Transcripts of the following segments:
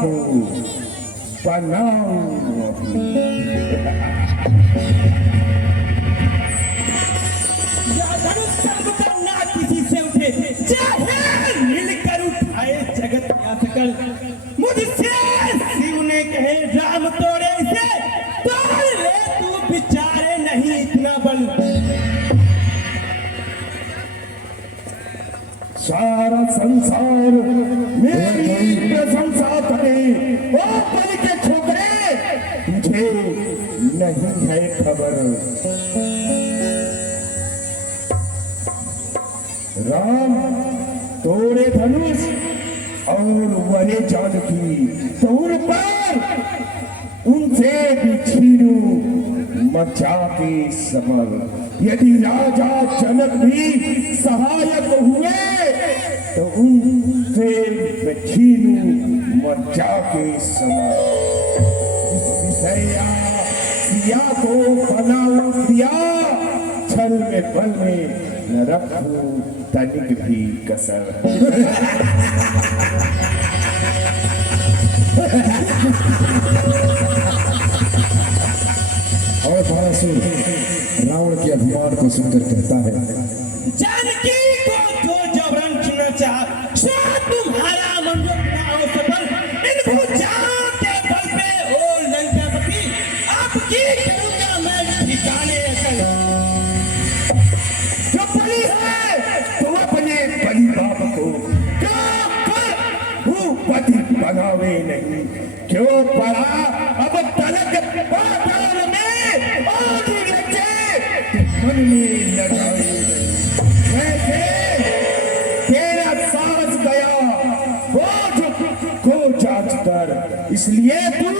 को बनाऊं अपनी। किसी से उठे चाहे मिलकर उठाए जगत या सकल, मुझसे शिव ने कहे राम तोड़े से तोड़ ले तू बिचारे नहीं इतना बल। सारा संसार मेरी प्रशंसा करे, ओ बल के छोकरे तुझे नहीं है खबर। राम तोड़े धनुष और वने जानकी तोड़ पर, उनसे भी छीनू मचा के समर। यदि राजा जनक भी सहायक हुए तो उनसे मैं छीनू मचा के समर। इस विषया सिया को बनाऊं दिया, छल में बल में न रखूं तनिक भी कसर। और बाणासुर रावण के अभिमान को सुनकर कहता है, जानकी को जो जबरन चुना चाह सो तुम्हारा मंजूर ना हो सफल। इनको जानते बल पे ओ लंकापति, आपकी करूंगा मैं ठिकाने अकल। जो बली है तो अपने बली बाप को काम कर भूपति बनावे नहीं। क्यों पड़ा अब तलक पाताल में और लगे मन में लगाए। वैसे तेरा सांस गया बोझ को जांच कर, इसलिए तू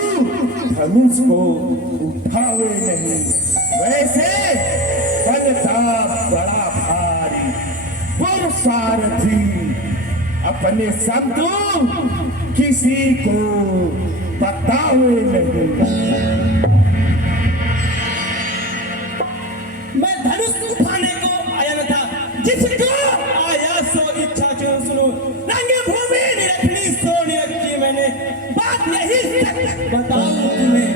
धनुष को उठावे नहीं। वैसे बनता बड़ा भारी पुरुषार्थी, अपने शब्द किसी को बतावे नहीं। मैं धनुष उठाने को आया न था, जिसको आया सो इच्छा जो सुनो। रंगे भूमि निरखनी सो निरखी मैंने, बात यही सच बताऊं तुम्हें।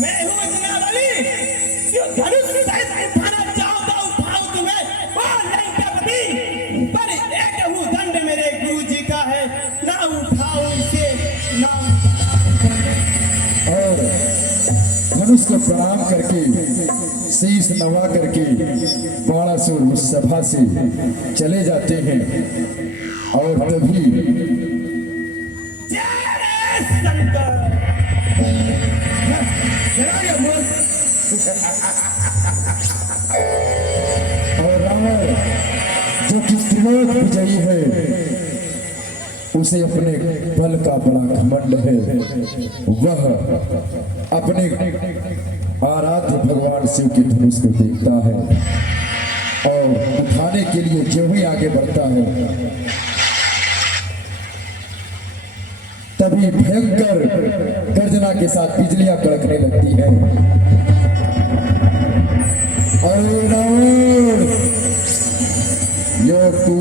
मैं हूँ इतना बली, जो धनुष सहित उठाना चाहूं तो उठाऊं तुम्हें ओ लंकापति। पर एक हूँ दंड मेरे गुरु जी का है, ना उठाऊं इसे ना। और धनुष को प्रणाम करके शीश नवा करके बाणासुर उस सभा से चले जाते हैं। और तभी जय शंकर। और रावण जो कि त्रिलोक विजयी है, उसे अपने बल का बड़ा घमंड है। वह अपने आराध्य भगवान शिव के धनुष को देखता है और उठाने के लिए जो ही आगे बढ़ता है, तभी भयंकर गर्जना के साथ बिजलियां कड़कने लगती है। अरे रावण, यह तू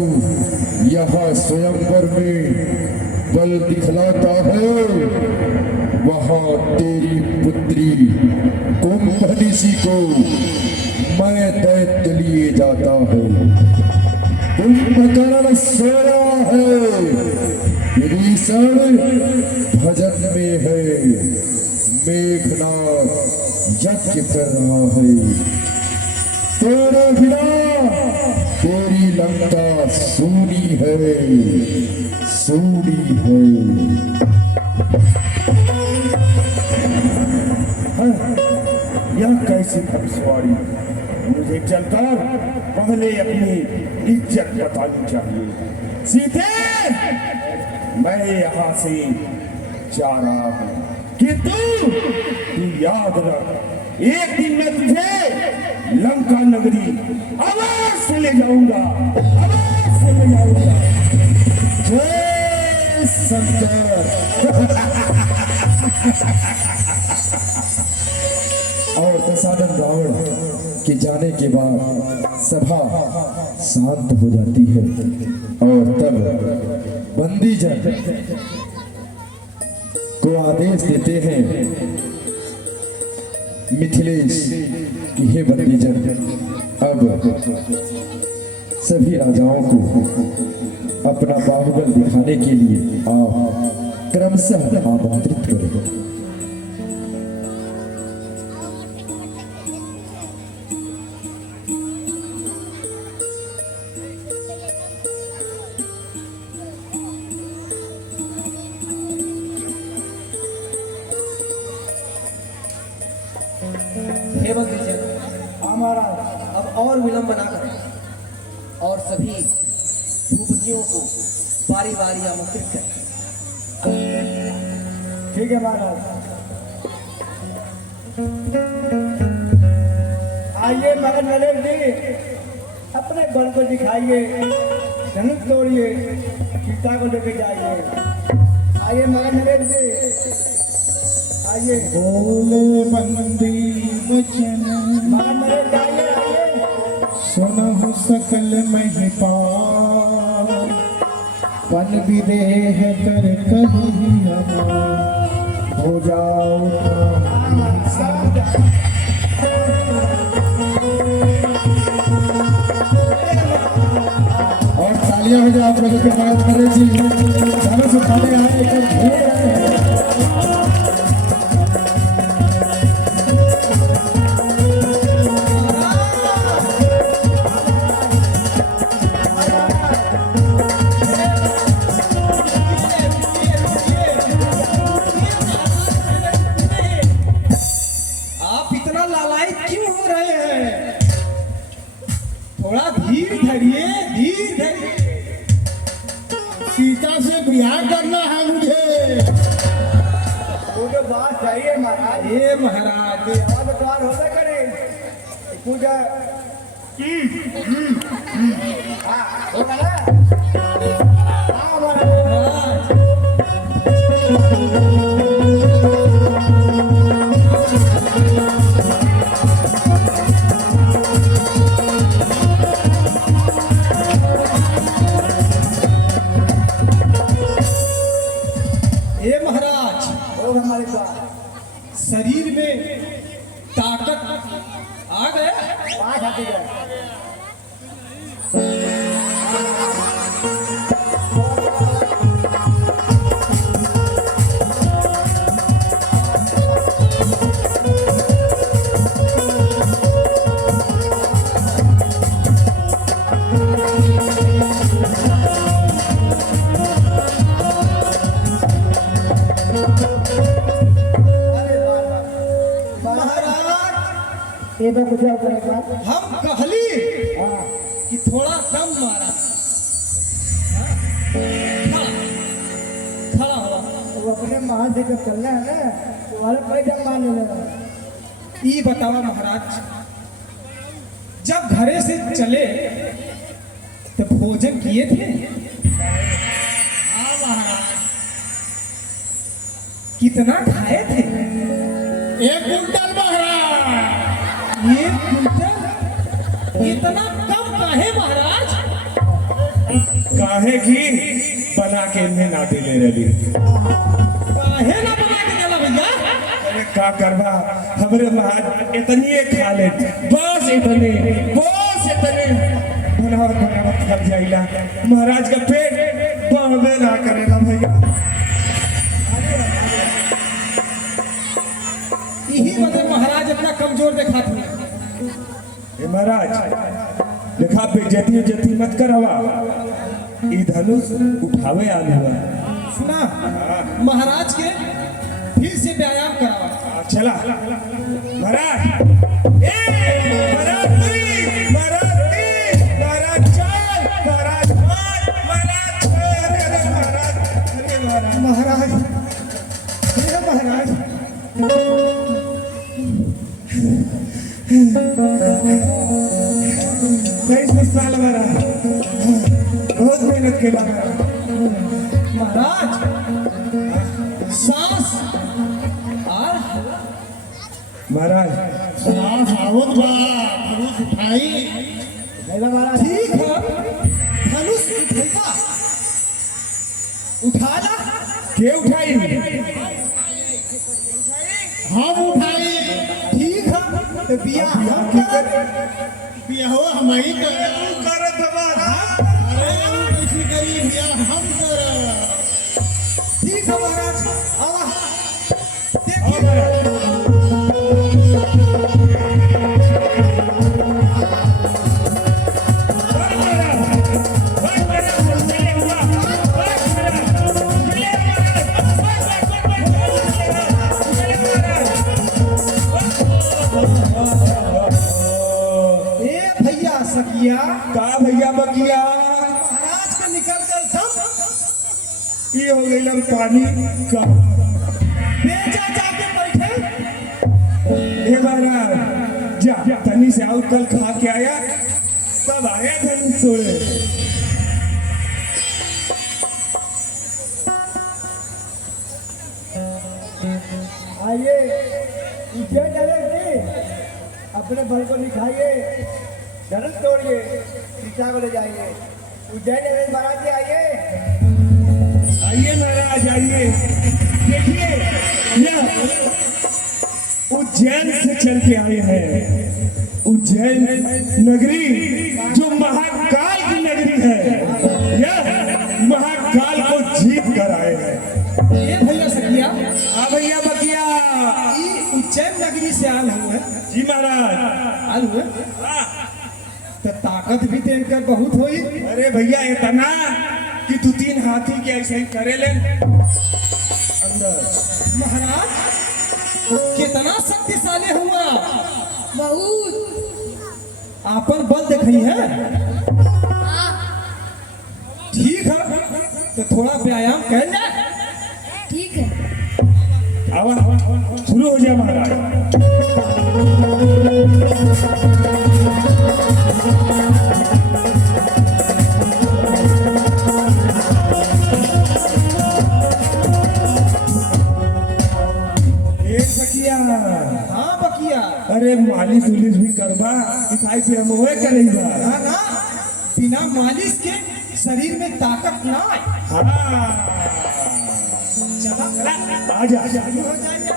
यहाँ स्वयंवर में बल दिखलाता है, वहां तेरी पुत्री कुंभनिशी को मैं दैत्य लिए जाता हूँ। कुंभकर्ण सोया है, विभीषण भजन में है, मेघनाद यज्ञ कर रहा है। तेरे बिना तेरी लंका सूनी है, सूनी है। यह कैसी भविष्यवाणी? मुझे चलकर पहले अपनी इज्जत बतानी चाहिए। सीधे मैं यहाँ से जा रहा हूँ, किंतु तू याद रख, एक दिन मैं तुझे लंका नगरी अवश्य ले जाऊंगा, अवश्य ले जाऊंगा। जय शंकर। और दशानन रावण के जाने के बाद सभा शांत हो जाती है और तब बंदी जन को आदेश देते हैं, मिथिलेश की हे बंदीजन, अब सभी राजाओं को अपना बाहुबल दिखाने के लिए आप क्रमशः आमंत्रित करें। हे बंदीजन, हमारा अब और विलंब ना करें और सभी भूपतियों को बारी बारी आमंत्रित करें। ठीक है महाराज। आइए मगन नरेश जी, अपने बल को दिखाइए, धनुष तोड़िए, सीता को लेके जाइए। आइए मगन नरेश जी, आइए। बोले बंदी वचन मगन नरेश आइए, आइए। सुनहु सकल महिपाल, पन विदेह कर कही हो जाओ। और तालियां हो जाए आप लोगों के मदद करे जी, धनुष उठाने आए एकदम घूम रहे हैं। आप इतना लालायित क्यों हो रहे हैं? थोड़ा धीर धरिए, धीर धरिए। सीता से ब्याह करना है मुझे। वो जो बात चाहिए महाराज, हे महाराज, ये और द्वार होता करे पूजा। हाँ, होगा ना? हाँ महाराज। महाराज, हे महाराज, और हमारे पास शरीर में ताकत आ गया। पाँच हाथी गए। ये तो कुछ और करेगा। हम कहली हाँ, कि थोड़ा कम मारा। हाँ? खड़ा हो। वो अपने महान से जब चलना है ना, तो वाले कोई जब मान लेगा। ई बतावा महाराज, जब घरे से चले तो भोजन किए थे? हाँ महाराज। कितना खाए थे? 1 कुंटल महाराज। 1 कुंटल? इतना कम काहे महाराज? काहे की बना के इन्हें ना दे ले रही। काहे ना बना के देला भैया? अरे का करवा, हमरे महाराज इतनी खा ले, बस इतने, बस इतने बनावत बनावत थक जाइला। महाराज का पेट बढ़वे ना करेगा भैया। यही वजह महाराज इतना कमजोर देखा था। ए महाराज, देखा बेइज्जती जती मत करवा। ई धनुष उठावे आने हुआ। सुना, महाराज के फिर से व्यायाम करावा। चला महाराज, ए महाराज जी, महाराज जी, महाराज चल, महाराज चल, महाराज चल, अरे महाराज, अरे महाराज, महाराज, हे महाराज, तेईस साल मेरा बहुत मेहनत के लगा। महाराज, सांस और महाराज सांस आवत बा, धनुष उठाई। महाराज ठीक है, धनुष उठा, उठाना के उठाई? हम उठाई। ठीक है तो बियाह हम करब। बियाहो हम ही करब। करत हमारा अरे हम कैसे करी बियाह हम करब। ठीक है महाराज आवा देखिए। ए भैया सखिया का भैया बकिया महाराज के निकल कर सब ये हो गई पानी का बेचा जाके बैठे। हे महाराज जा तनी से आउट कल खा के आया तब आया धनी सोए। आइए उज्जैन नरेश जी अपने बल को दिखाइए, धनुष तोड़िए, सीता को ले जाइए। उज्जैन नरेश महाराज जी आइए। आइए महाराज आइए। देखिए यह उज्जैन से चल के आए हैं। उज्जैन नगरी जो महाकाल की नगरी है, यह महाकाल को जीत कर आए हैं। ए भैया सखिया हाँ भैया बकिया ई उज्जैन नगरी से आल हुए। जी महाराज। आल हुए हाँ। तो ताकत भी तो इनकर बहुत हुई। अरे भैया इतना कि 2-3 हाथी के ऐसे ही करे ले अंदर। महाराज कितना शक्तिशाली हुआ। बहुत। आपन बल देखी है। हाँ, ठीक है तो थोड़ा व्यायाम कर ले। ठीक है। आवा शुरू हो जाए महाराज। ए सखिया हाँ बकिया अरे मालिश उलिश भी करबा दिखाई पे हम होए करेगा। ना ना बिना मालिश के शरीर में ताकत ना आए। हाँ चला आजा आजा हो जाएगा।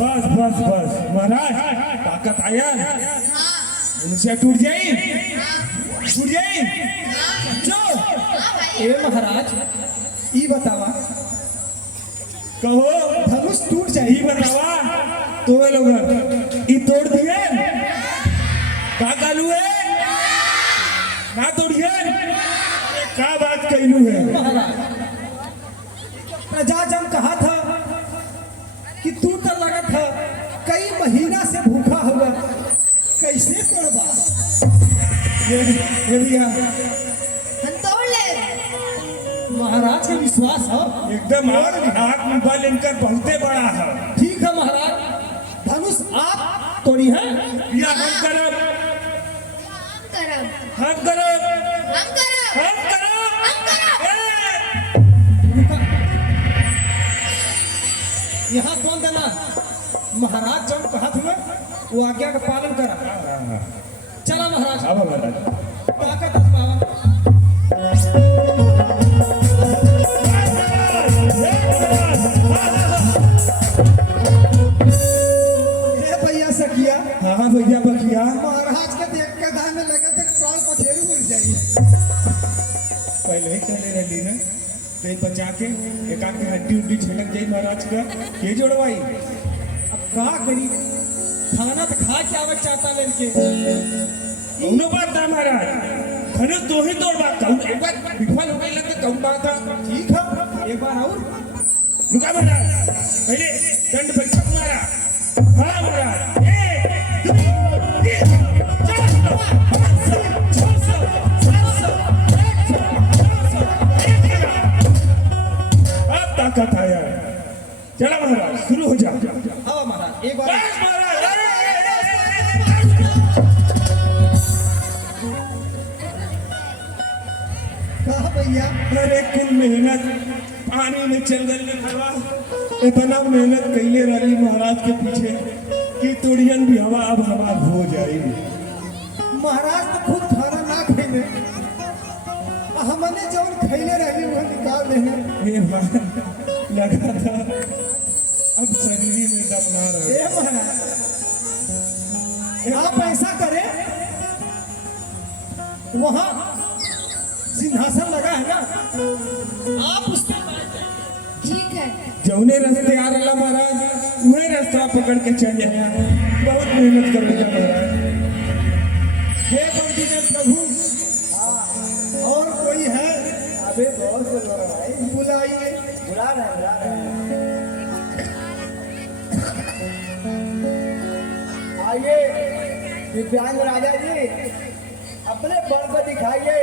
बस बस बस महाराज ताकत आया उनसे टूट जाई जो ए महाराज ई बतावा कहो धनुष टूट ई जाए बतावा तो लोग ई तोड़ दिए का कालू है ना तोड़िए का बात कहलू है। महाराज प्रजा जब कहा था कि तू तो लगा था कई महीना से भूखा होगा कैसे तोड़बा। ये भैया हम तोड़ ले। महाराज का विश्वास है। एकदम आत्मबल इनका बहुते बड़ा है। ठीक है महाराज धनुष आप तोड़ी है। या हम करब हम करब। हम करब हम करब। हम करब हम करब। यहाँ कौन देना महाराज जब कहा तुम्हें वो आज्ञा का पालन करा। चला महाराज अब महाराज ताकत आजमावा। ए भैया सखिया हाँ हाँ भैया बखिया महाराज के देख के धान में लगे तो प्राण पखेरु उड़ जाइए। पहले ही कहले रही ना तो ये बचा के एक आध हड्डी उड्डी झलक जाई महाराज का ये जोड़वाई। अब का करी खाना तो खा के आवक चाहता लेके। कौनो बात ना महाराज धनुष तो ही तोड़ बात कहूँ एक बार विफल हो गई लगता कौन बात था। ठीक है एक बार और रुका महाराज पहले दंड बैठक मारा। हाँ महाराज 1 2 3 4 5 6 7 अब ताकत आया। चला महाराज शुरू हो जा। हाँ महाराज एक बार बस महाराज कहा भैया मेहनत पानी में चल गई हवा। इतना मेहनत कैले रही महाराज के पीछे कि तुड़ियन भी हवा अब हमार हो जाएगी। महाराज तो खुद खाना ना खैले, हमने जौन खैले रही वह निकाल रहे। हे भाई लगा था अब शरीर में दम ना रहे। ए महाराज, आप ऐसा करें, वहां सिंहासन लगा है ना, आप उस पर बैठ जाइए। ठीक है। जौने रास्ते आ रहा महाराज वही रास्ता पकड़ के चल जाए। बहुत मेहनत करेगा महाराज। हे बंदी ने प्रभु, और कोई है? अबे बहुत से लोग हैं, बुलाइए। बुला रहे हैं, बुला रहे हैं। आइए दिव्यांग राजा जी, अपने बल को दिखाइए,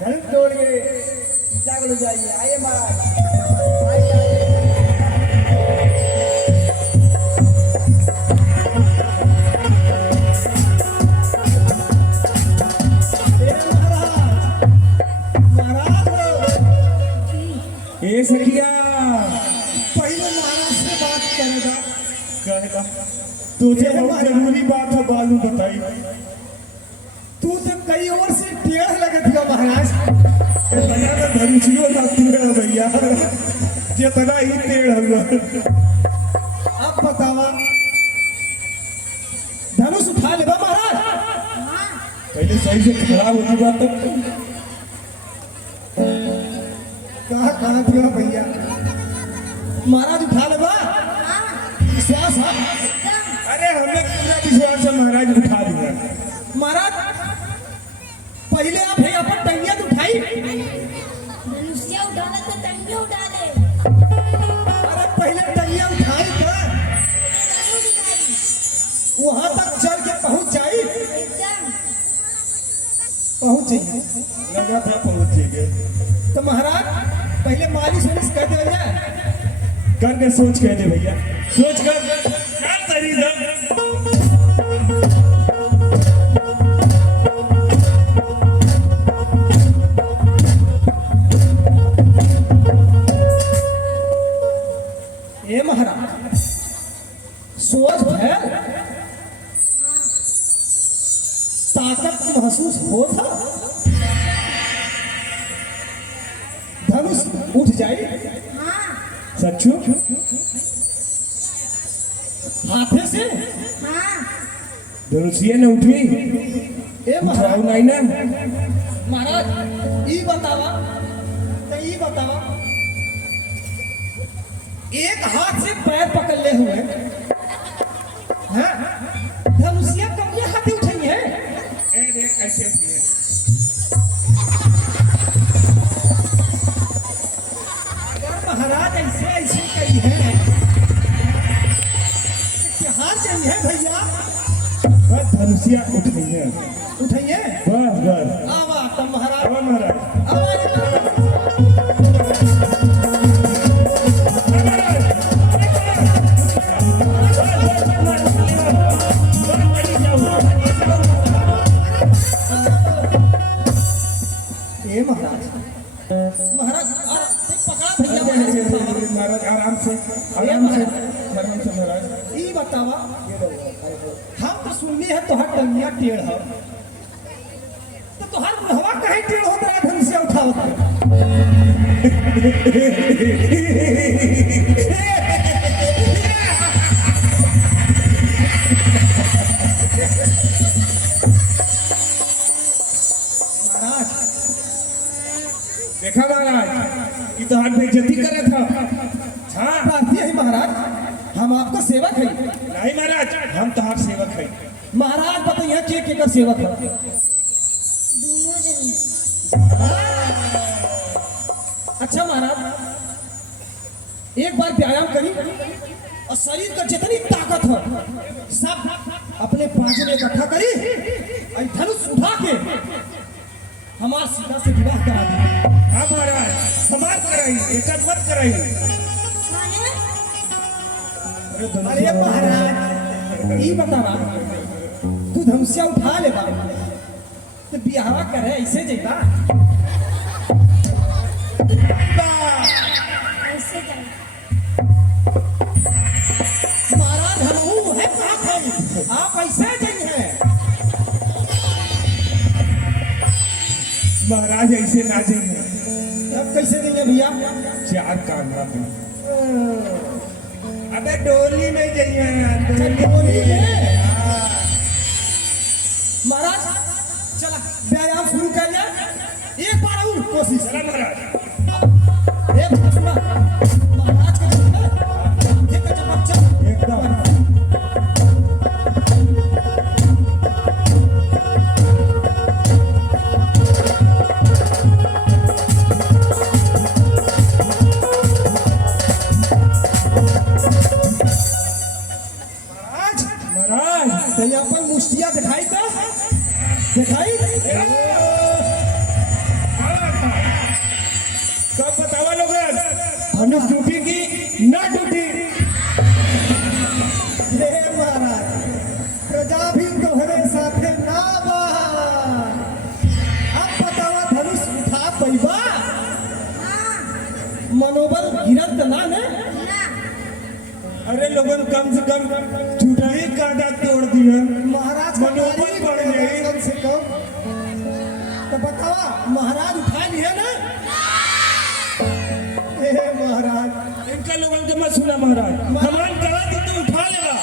धन तोड़िए, जागरूक जाइए। आइए महाराज, आइए, आइए। ए सखिया पहले महाराज से बात करेगा। कहेगा तुझे बहुत जरूरी बात है, बालू बताई। तू तो कई ओर से टेढ़ लगत है महाराज। बना तो धनुषियों ना टेढ़ भैया, जितना ही टेढ़ हुआ। अब बतावा, धनुष उठा लेगा महाराज? हाँ। पहले सही से खड़ा होना बात तब। कहाँ दिया भैया? महाराज उठा लेगा? हाँ। विश्वास है? एकदम। अरे हमें पूरा विश्वास है महाराज, उठा दिया। महाराज पहले आप है अपन टंगिया तो उठाई। धनुषिया उठाना तो टंगे उठा ले। अरे पहले टंगिया उठाई का जरूर उठाई। वहां तक चल के पहुंच जाई। एकदम। पहुंच जाइए लगा था पहुंचेंगे। तो महाराज पहले मालिश वालिश कर दे जाए। करके सोच कह दे भैया, सोच कर क्या तरी दम। ए महाराज सोच है, ताकत महसूस हो था। धनुष उठ जाए हाँ। सच्चू हाथे से। हाँ। धनुषिया न उठी। ए उठाओ महाराज, नहीं ना। महाराज ई बतावा, तो ई बतावा, एक हाथ से पैर पकड़ ले हुए हैं, धनुषिया कब हाथी उठाई है? ए देख ऐसे उठी है। अगर महाराज ऐसे ऐसे कही है तो क्या चाहिए भैया? बस धनुषिया उठी है। उठाइए। बस बस आवा तब महाराज, अब महाराज आवा। ए महाराज, महाराज पकड़ा भैया। महाराज आराम से आराम से आराम से महाराज। ई बतावा, हम तो सुनली है तोहर टंगिया टेढ़ है, तो तोहर बुढ़वा कहीं टेढ़ होता है धन से उठावता है। महाराज देखा महाराज ये तो हाथ बेइज्जती करे था। हाँ भारतीय है महाराज, हम आपका सेवक है। नहीं महाराज, हम तो आप सेवक है। महाराज बताइए के कर सेवक है? दोनों जने। अच्छा महाराज, एक बार व्यायाम करी और शरीर का जितनी ताकत हो सब अपने बाजू में इकट्ठा करी और धनुष उठा के हमारा सीता से विवाह करा दी। हाँ महाराज हमार कराई, एक मत कराई। अरे महाराज ये बतावा, तू धनुषिया उठा ले बा तो बियाह करे ऐसे जेबा? महाराज ऐसे ना जाइए, अब कैसे देंगे भैया? 4 कांधा पे। अबे डोली में जाइए, डोली में? महाराज चला व्यायाम शुरू कर लिया, एक बार और कोशिश। चला महाराज। एक बार सुना, महाराज के जो है, ये का जब बच्चा एकदम महाराज। तो यहाँ पर मुष्टिया दिखाई तो दिखाई। सब बतावा लोग, धनुष टूटी की ना टूटी? हे महाराज, प्रजा भी तुम्हारे साथे ना बा। अब बतावा धनुष उठा पैबा? मनोबल गिरत तो ना ने? अरे लोगन कम से कम टूटी कांधा तोड़ दिया। महाराज का मनोबल तारीफ बढ़ करो गई। कम से कम। तो बतावा महाराज उठा लिए ना? हे महाराज, इनका लोगन के मत सुना महाराज, हमारे कहा कि तू उठा लेगा।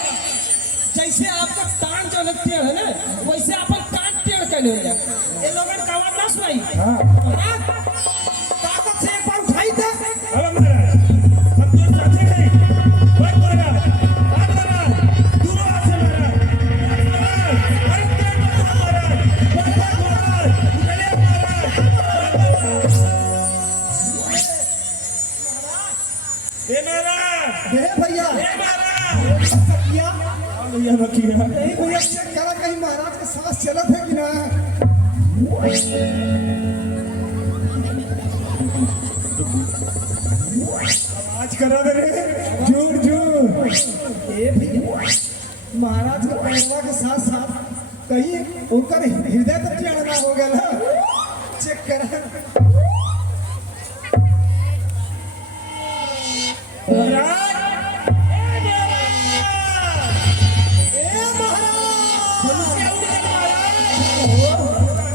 जैसे आपका टांग जो टेढ़ है ना, वैसे अपन कान टेढ़ कर ले जा। ये लोगन का आवाज ना सुनाई? महाराज ताकत से एक बार उठाई था। अब महाराज हम तो साथे नहीं, कोई बोलेगा हाथ महाराज, दूर हाथ से महाराज, अरे तेरे को महाराज, महाराज निकले महाराज। हे महाराज, हे भैया, हे महाराज। सतिया, भैया बकिया नहीं भैया, चेक करा कहीं महाराज के सांस चलत है कि ना। आज करा दे रे, जोर जोर। हे भैया, महाराज के पैरवा के साथ साथ कहीं उनका हृदय तो टेढ़ ना हो गया ना। चेक करा। महाराज, ए महाराज,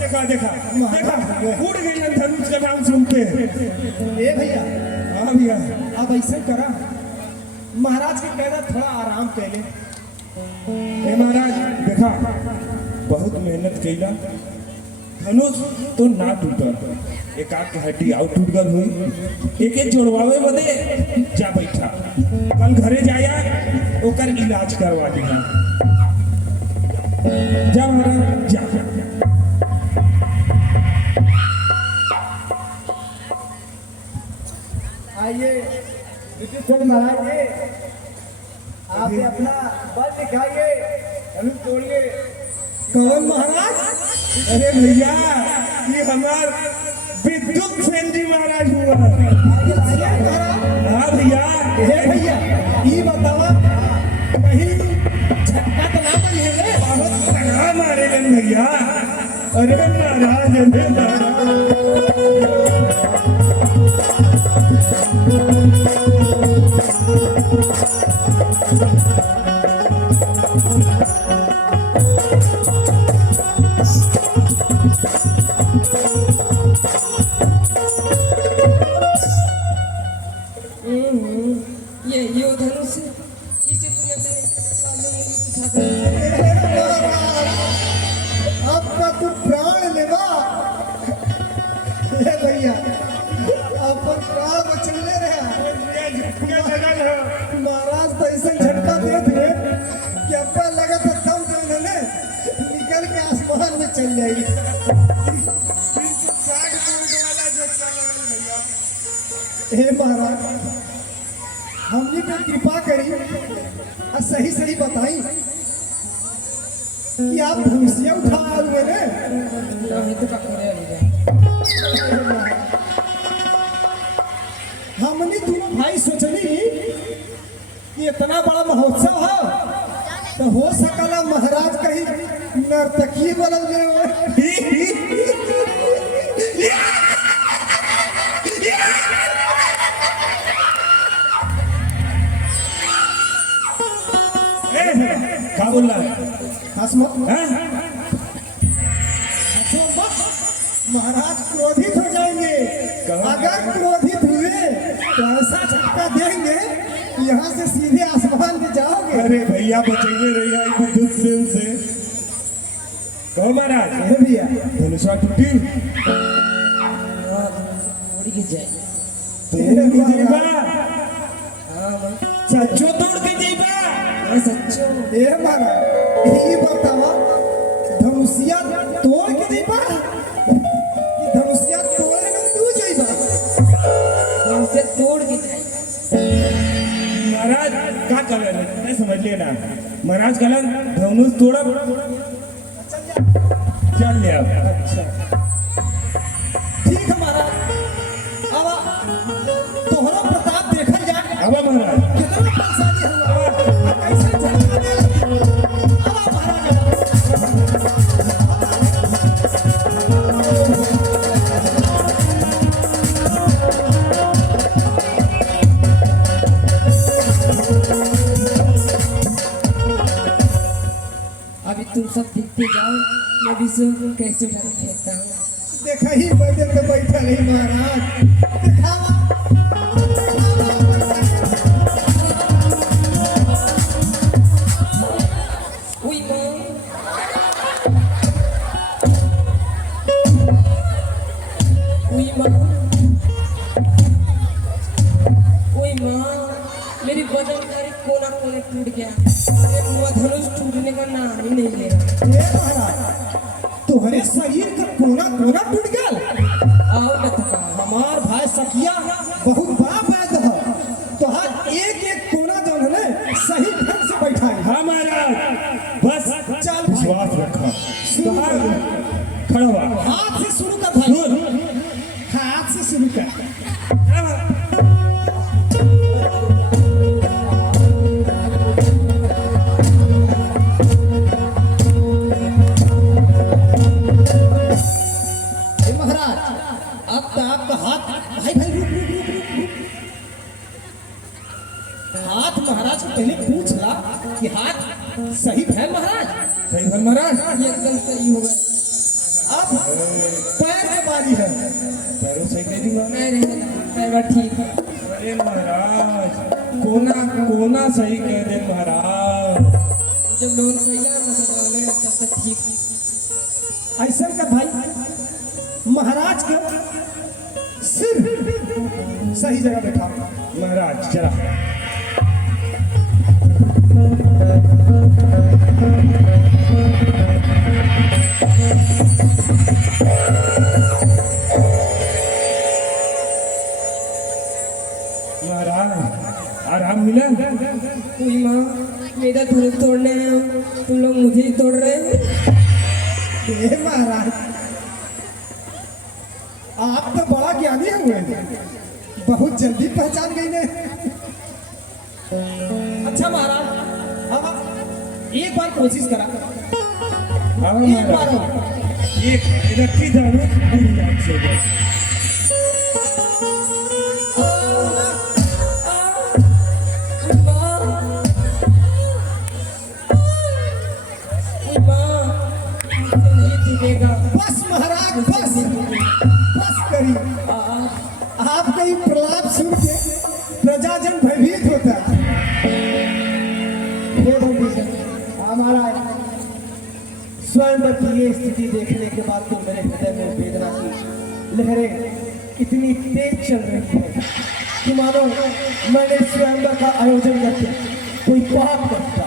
देखा देखा देखा, उड़ गई ना धनुष का नाम सुनते। ए भैया, हाँ भैया, अब ऐसे करा, महाराज के कहना थोड़ा आराम कर ले। हे महाराज देखा, बहुत मेहनत कैला, धनुष तो ना टूटल, एक आग के हड्डी आउट टूट गल हुई। एक एक जोड़वावे बदे जा बैठा, कल घरे जाया ओकर इलाज करवा दिया। जा महाराज जा। आइए विद्युत महाराज जी, आप अपना बल दिखाइए, धनुष तोड़िए। कौन महाराज? अरे भैया, ये हमार विद्युत सेन जी महाराज हुआ। हाँ भैया। हे भैया, ये बतावा कहीं झटका तो ना बनी है रे? बहुत तगड़ा मारे गन भैया। अरे महाराज, अरे महाराज। ये धनुष इसे तूने अपने कानों में उठा कर आपका तू प्राण लेवा। हे भैया, अपन प्राण बचले रहे। महाराज तो ऐसे झटका दे थे कि अपना लगा तो दम जो इन्होंने निकल के आसमान में चल जाएगी। हे महाराज, हमने पे कृपा करी और सही सही बताई कि आप धनुषिया उठा हुए ने। नहीं तो पकड़े अभी हमने दोनों भाई सोचनी कि इतना बड़ा महोत्सव है तो हो सकला महाराज कहीं नर्तकी बदल क्या बोल रहा है? हंस मत, हैं? हंसो मत। महाराज क्रोधित हो तो ऐसा झटका देंगे कि यहाँ से सीधे आसमान में जाओगे। अरे भैया बचेंगे रही आई विद्युत सेल से। कहो महाराज अरे भैया धनुषा टूटी उड़ के जाए। तोड़ के जेबा हाँ माँ, सच्चो तोड़ के जेबा। हाँ सच्चो। ए महाराज ये बतावा धनुषिया तोड़ के जेबा कि धनुषिया तोड़े ना तू जेबा। उनसे तोड़ के जाए। महाराज क्या कर रहे हैं नहीं समझ लिए ना। महाराज कलन धनुष तोड़ा चल ले अब। अच्छा ठीक है महाराज। अब तोहरा प्रताप देखल जाए अब महाराज कितना बलशाली हुआ अब कैसे झटका दे अब महाराज। अभी तुम सब दिखते जाओ, मैं भी सब कैसे उठा के फेंकता हूँ। देखा ही मंदिर में बैठा नहीं महाराज। दिखावा उई माँ, उई माँ, उई माँ, मेरी बदन का एक कोना कोना टूट गया। अरे मुआ धनुष टूटने का नाम ही नहीं ले रहा। ए महाराज तुम्हारे शरीर का कोना कोना टूट गया। आओ बतका। हमार भाई सखिया बहुत बड़ा वैद्य है। तो हर एक एक कोना जो है ना सही ढंग से बैठाई। हाँ महाराज बस चल भाई। विश्वास रखा। शुरू कर। खड़ा हुआ हाथ से शुरू कर भाई। हाथ से शुरू कर। ए महाराज अब तो आपका हाथ भाई भाई रुक रुक रुक रुक रुक। हाथ महाराज को पहले पूछ ला कि हाथ सही है महाराज। सही है महाराज। ये एकदम सही हो गया। अब पैर की बारी है। पैरों सही कह दूंगा। नहीं रहेगा, पैर ठीक है। अरे महाराज कोना कोना सही कह दे महाराज। जब लोन कैला ना सदाले तब तक ठीक। ऐसा का भाई महाराज का सिर सही जगह बैठा। महाराज चला महाराज आराम मिला। कोई माँ मेरा धनुष तोड़ने आए हो, तुम लोग मुझे ही तोड़ रहे हो। ए महाराज आप तो बड़ा ज्ञानी हुए। बहुत जल्दी पहचान गई ने। अच्छा महाराज अब एक बार कोशिश करा। हाँ एक बार महाराज और। एक रखी धनुष पूरी जान से गए। बस महाराज बस बस करी। आपका ये प्रलाप सुन के प्रजाजन भयभीत होता है। हे भगवान, हमारा स्वयं की ये स्थिति देखने के बाद तो मेरे हृदय में वेदना की लहरें इतनी तेज चल रही है कि मानो मैंने स्वयं का आयोजन करके कोई पाप करता।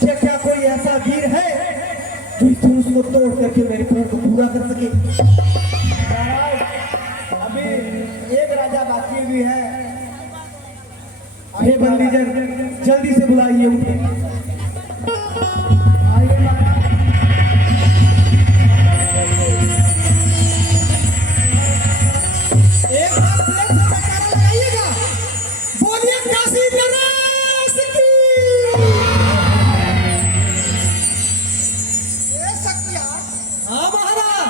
क्या क्या कोई ऐसा वीर है जो इस धनुष को तोड़ करके मेरे प्रण को पूरा कर सके? अभी एक राजा बाकी भी है। हे बंदीजन जल्दी से बुलाइए उन्हें। आइए महाराज। एक बार प्लेट से जयकारा लगाइएगा। बोलिए काशी नरेश की। हाँ महाराज।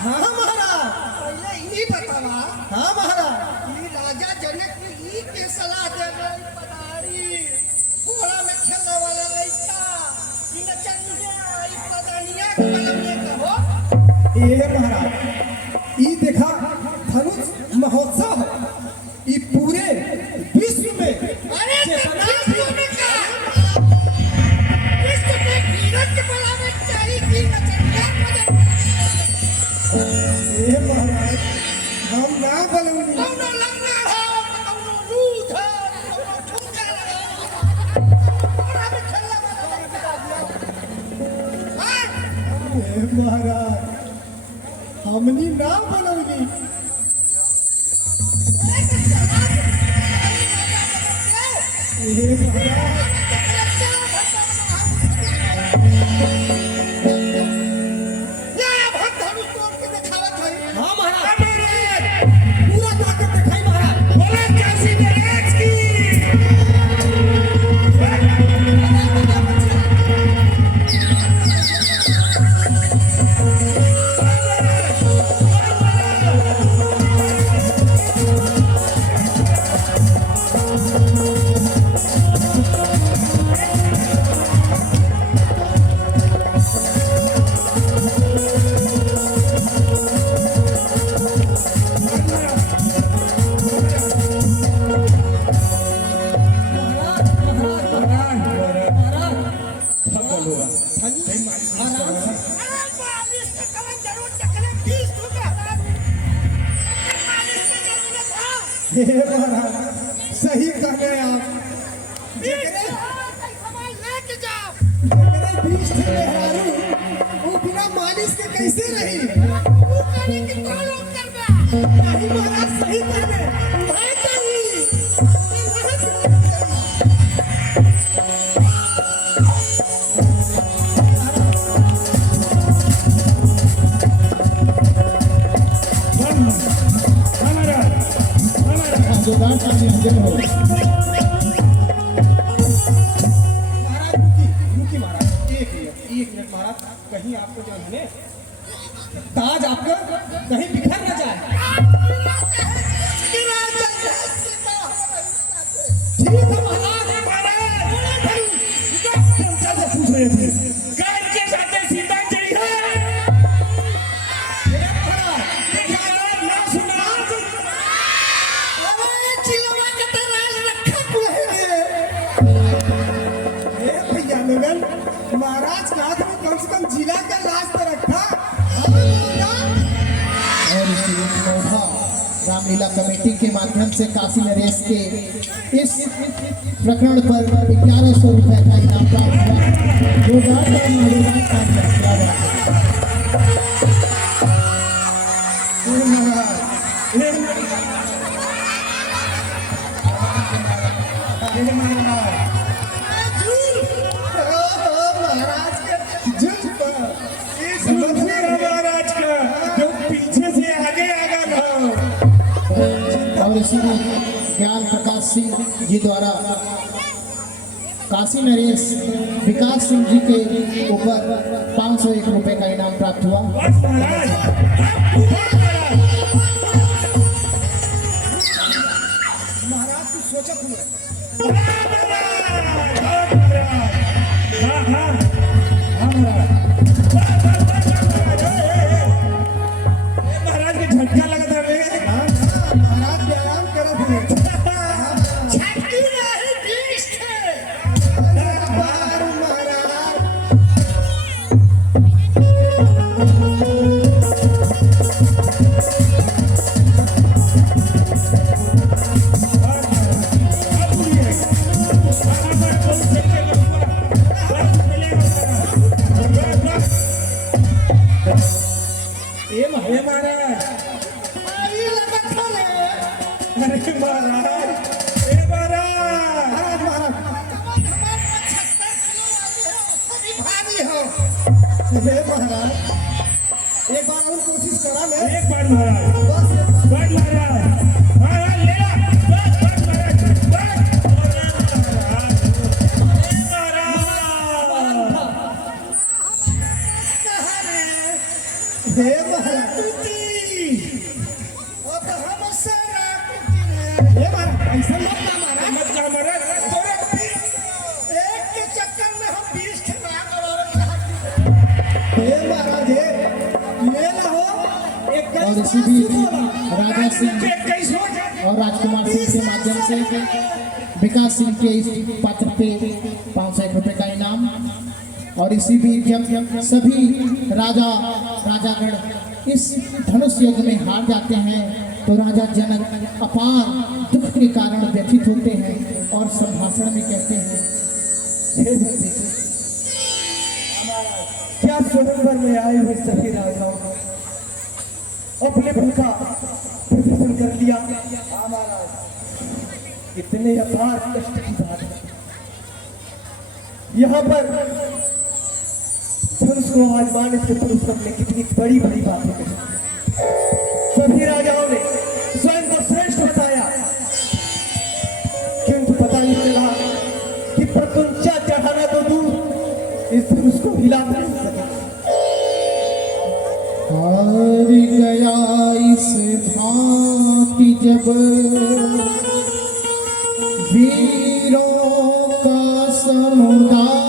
हाँ महाराज। हाँ महाराज। राजा जनक ई के सलाह दे रही पधारी घोड़ा में खेलने वाला लड़का ई नचनिया ई पदानिया के बारे में कहो। ए महाराज ई देख महाराज हमनी ना बनौली हे महाराज हाँ महाराज पूरा ताकत दिखाई महाराज बोला काशी महाराज की हे महाराज सही कह रहे हैं आप जेकरे बीच थे मेहरारू वो बिना मालिश के कैसे रही नहीं महाराज सही कह रहे जोरदार ताली हाजिर हो। महाराज रुकी महाराज एक मिनट महाराज कहीं आपको जो है ताज आपका कहीं बिखर न जाए ठीक है महाराज पूछ रहे थे गाय के साथ सीता चढ़ी है ना सुना भैया लोगन महाराज कहा था कम से कम जिला का लाज तो रखा और इसी लोधा रामलीला कमेटी के माध्यम से काशी नरेश के इस प्रकरण पर 1100 रुपए का इनाम प्राप्त हुआ। जोरदार तालियां किया गया। महाराज के जुल्म पर इस मंदिर महाराज का जो पीछे से आगे आगा था और इसी में ज्ञान प्रकाश सिंह जी द्वारा काशी नरेश विकास सिंह जी के ऊपर 501 रुपए का इनाम प्राप्त हुआ। बस महाराज महाराज की सोचत हुए हाँ हाँ हाँ महाराज के झटका लगा था मेरे महाराज व्यायाम करत हुए हे महाराज अरे महाराज हे महाराज हे महाराज एक बार और कोशिश करा ले एक बार महाराज बस बस महाराज महाराज ले ला बस बस महाराज बस हे महाराज हे महाराज ऐसा मत ना महाराज मत का महाराज हे महाराज हे ले ना हो एक और इसी भी राजा सिंह कैसे हो जाए और राजकुमार सिंह के माध्यम से विकास सिंह के इस पत्र पे 501 रुपए का इनाम। और इसी भी जब सभी राजागण इस धनुष यज्ञ में हार जाते हैं तो राजा जनक अपार दुख के कारण व्यथित होते हैं और संभाषण में कहते हैं, क्या स्वयंवर में आए हुए सभी राजाओं ने अपने बल का प्रदर्शन कर लिया। हाँ महाराज, कितने अपार कष्ट की बात है। यहाँ पर धनुष को आजमाने से पुरुष ने कितनी बड़ी बड़ी बातें कही। सभी राजाओं ने स्वयं को श्रेष्ठ बताया, किंतु पता नहीं चला कि प्रतुंचा चढ़ाना तो दूर, इस धनुष को हिला नहीं सका। हार गया इस भांति जब वीरों का समुदाय,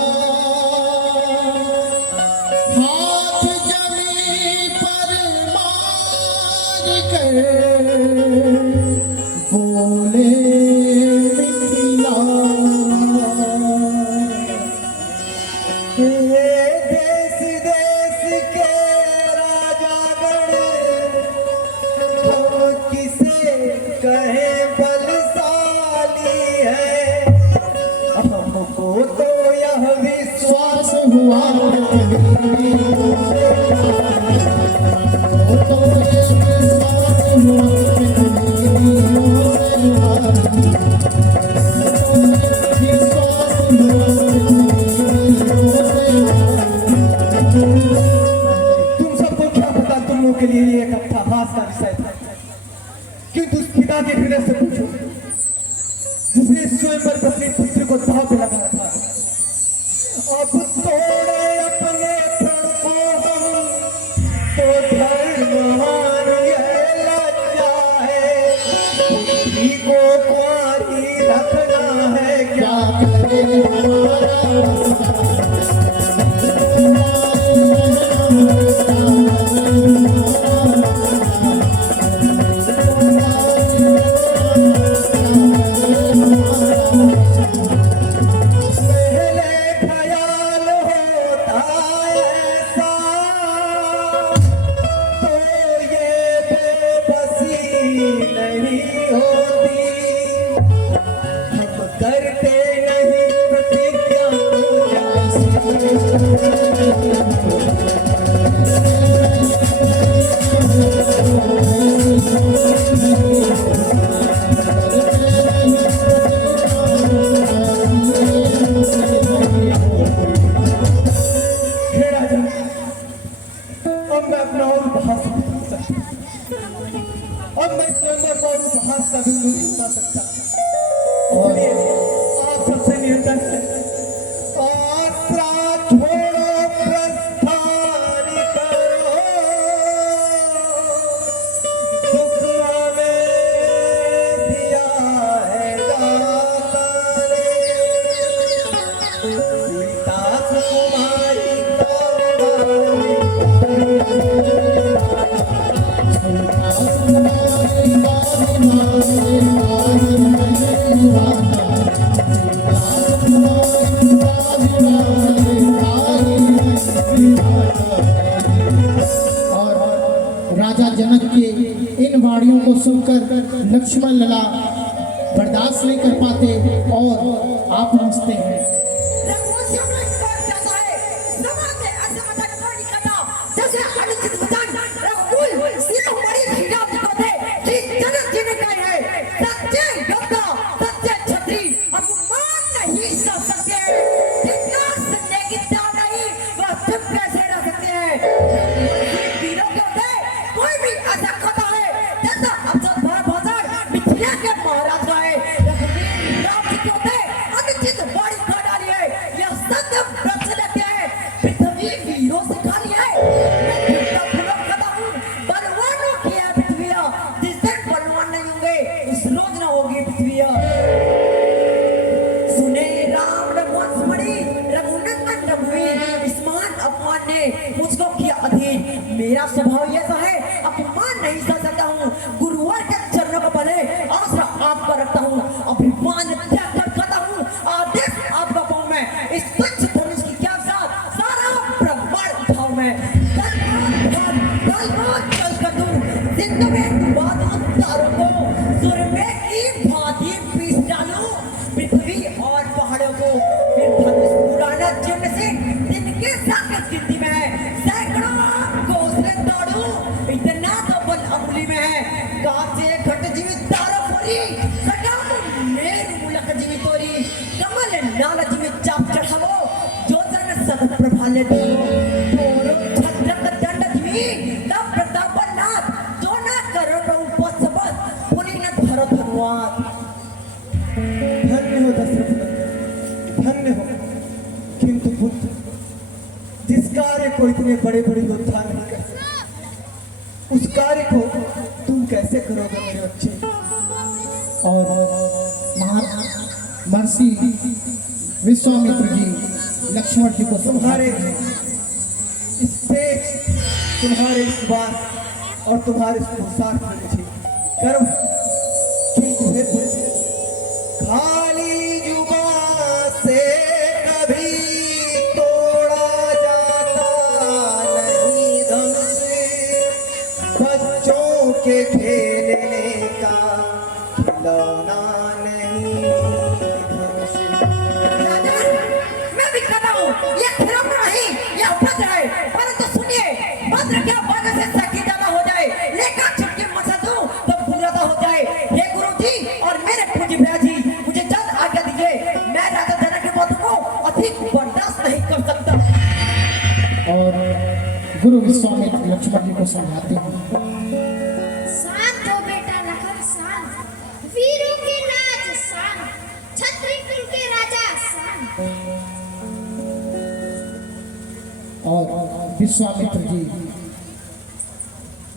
हाथ जमीन पर मार कर बोले मिथिला। देश देश के राजागण हम किसे कहे बलशाली है, हमको तो यह विश्वास श्वास हुआ तो ये विश्वास हुआ तुम सबको क्या पता, तुम लोग के लिए ये एक अट्ठाभास का विषय था। किंतु उस पिता के हृदय से पूछो जिसने स्वयं पर अपने पुत्र को दाव पे लगाया था। अब तोड़े अपने प्रण को हम तो धर्मवान यह लज्जा है, पुत्री को कुंवारी रखना है क्या करे पहले ख्याल होता ऐसा, तो ये बेबसी नहीं होती। हम करते नहीं प्रतिज्ञा हे राजा, अब मैं अपना और उपहास नहीं कर सकता। अब मैं स्वयं का और उपहास का बिंदु नहीं बना सकता। इसलिए आप सबसे निवेदन है, आसरा छोड़ो, प्रस्थान करो, दुख हमें दिया है दाता ने, सीता कुमारी का और राजा जनक के इन वाणियों को सुनकर लक्ष्मण लला बर्दाश्त नहीं कर पाते और आप हंसते हैं। मुझको किया अधीन, मेरा स्वभाव ऐसा है, अपमान नहीं सह सकता हूँ। गुरुवर के चरणों को बने आसरा आपका रखता हूँ, अभिमान त्याग कर खाता हूँ, आदेश आपका पाऊँ मैं। इस तुच्छ धनुष की क्या साथ सारा ब्रह्मांड उठाऊँ मैं। चल कर दूँ जिंदगी में बादल तारों को, सुरमे की भांति पीस डालूं पृथ्वी और पहाड़ों को। फिर धनुष पुराना चिन्ह से जिनके साथ गिनती में है, सैकड़ों प्रभाले छत्रक दंड धीमी तब प्रतापनाथ जो न करो उपसबत पुरी न धरो धनुआत। धन्य हो दशरथ धन्य हो, किंतु पुत्र जिस कार्य को इतने बड़े बड़े योद्धा नहीं कर सकते उस कार्य को तुम कैसे करोगे मेरे बच्चे। और महर्षि विश्वामित्र जी लक्ष्मण जी को तुम्हारे इस तेज, तुम्हारे इस बात और तुम्हारे इस पुरुषार्थ में मुझे गर्व, किंतु हे पुत्र, खाली जुबान से कभी तोड़ा जाता नहीं धनुष, बच्चों के खेलने का खिलौना नहीं धनुष। राजा, मैं भी कहता हूँ ये खिलौना नहीं, ये उपद्र है। परंतु सुनिए, भद्र क्या भाग से सखी जमा हो जाए, लेकर छुटके मचा दूं तो बुरादा हो जाए। हे गुरुजी और मेरे पूज्य भैया, मुझे जल्द आज्ञा दीजिए, मैं राजा जनक के मत को अधिक बर्दाश्त नहीं कर सकता। और गुरु विश्वामित्र लक्ष्मण जी को समझाते हैं। शांत हो बेटा लखन शांत, वीरों के राज शांत, क्षत्रिय कुल के राजा शांत। और विश्वामित्र जी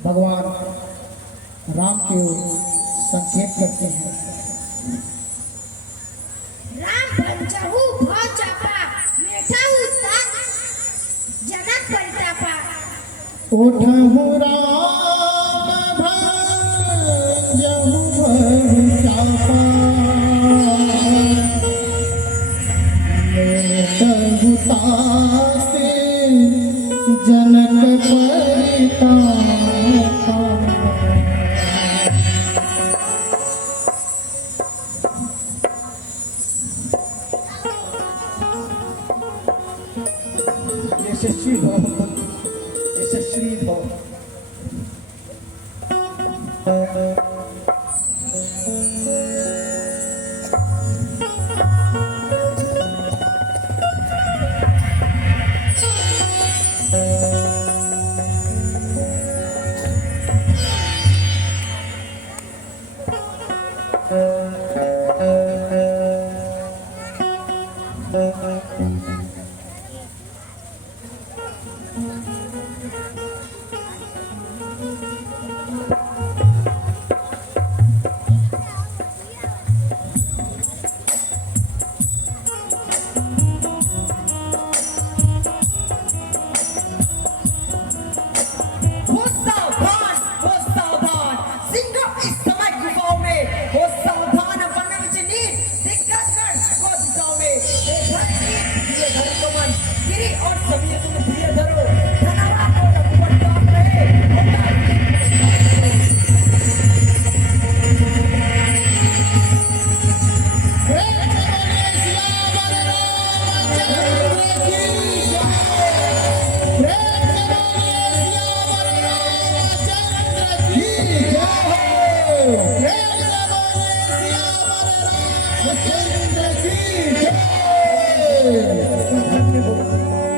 भगवान राम के संकेत करते हैं। राम पंचहु भौ चापा, मेठाहु तात, जनक परितापा। ओठहु राम भंजहु भरु चापा, लेतहु तास्ते जनक परितापा। यशस्वी भव पुत्र, यशस्वी भव। हो सावधान, सिंह इस समय गुफाओं में, हो सावधान वन विच नीर, दिग्गज गण को दिशाओं में। देखा नहीं ये धर कमन, गिरी और सभी तुम प्रिय धरो, धनवा को रघुवर डाल रहे,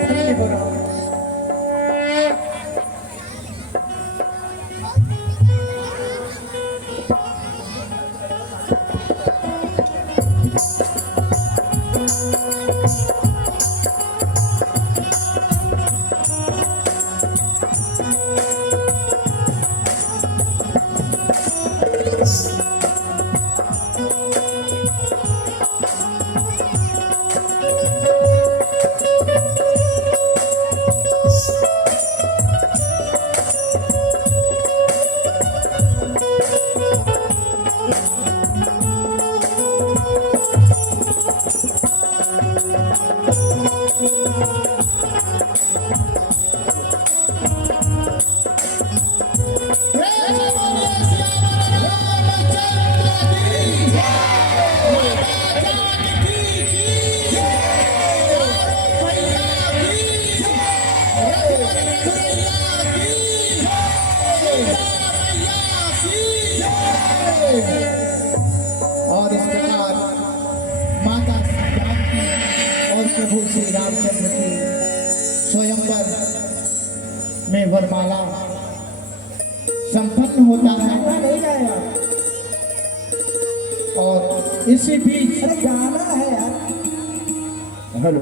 धन्य हो राम। और इस प्रकार माता जानकी और प्रभु श्री रामचंद्र की स्वयंवर में वरमाला संपन्न होता है नहीं जाएगा। और इसी बीच अरे गाना है यार। हेलो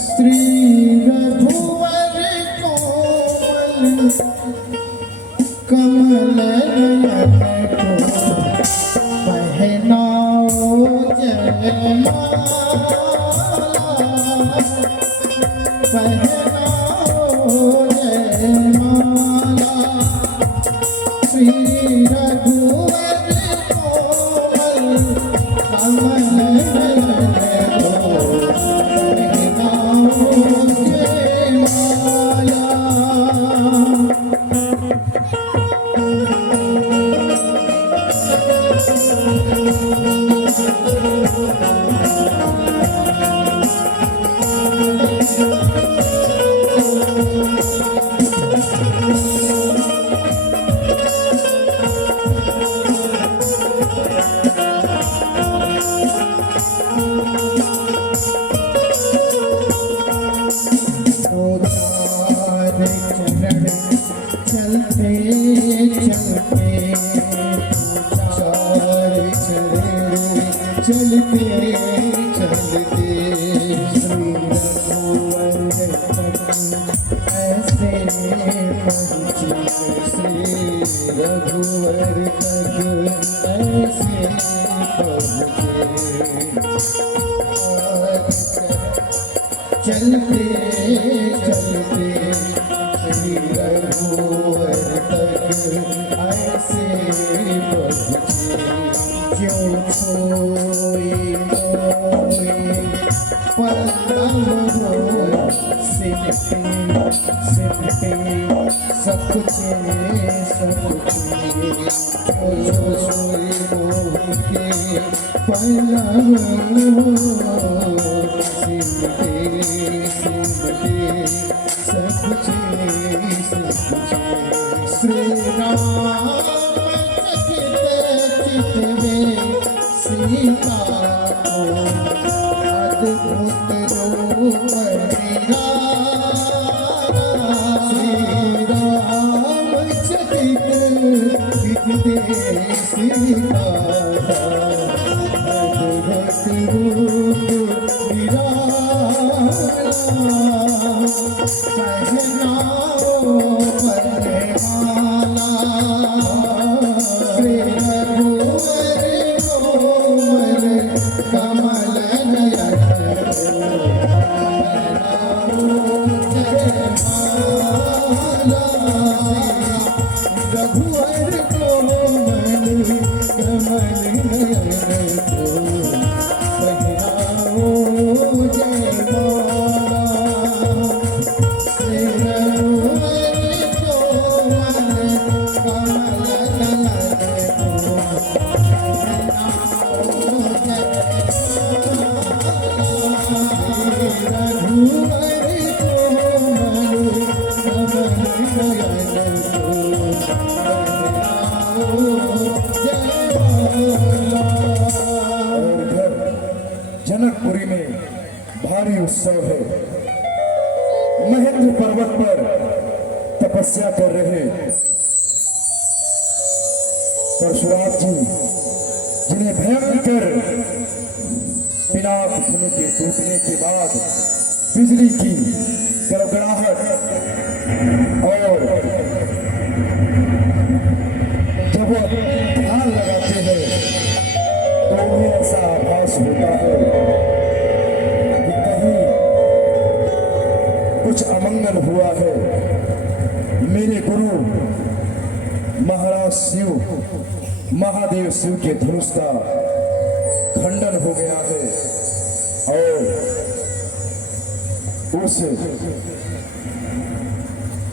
श्री रघुवर कोमल कमल नयन को पहनाओ जयमाला पहनाओ जयमाला श्री रघुवर कोमल कमल नयन को चलते चलते ऐसे पहुँचे श्री रघुवर तक ऐसे पहुँचे चलते चलते श्री रघुवर तक ऐसे पहुँचे जो सोई मोई पल्लव हो सिमटे सिमटे सब कुछ जो सोई मोई के पल्लव हो सिमटे सिमटे सब कुछ श्री राम सीता को अद्भुत रूप मेरा श्री राम चकित दे सीता अद्भुत रूप मेरा पहनाओ परमाला श्री रघुवर कमल नयन रघुवर कोमल कमल नयन पहनाओ जयमाला श्री रघुवर कोमल कमल जनकपुरी में भारी उत्सव है। महेंद्र पर्वत पर तपस्या कर रहे परशुराम जी, जिन्हें भयंकर पिनाक धनु के टूटने के बाद बिजली की गड़गड़ाहट और जब वो ध्यान लगाते हैं तो उन्हें ऐसा आभास होता है कि कहीं कुछ अमंगल हुआ है। मेरे गुरु महाराज शिव, महादेव शिव के धनुष का खंडन हो गया है और उस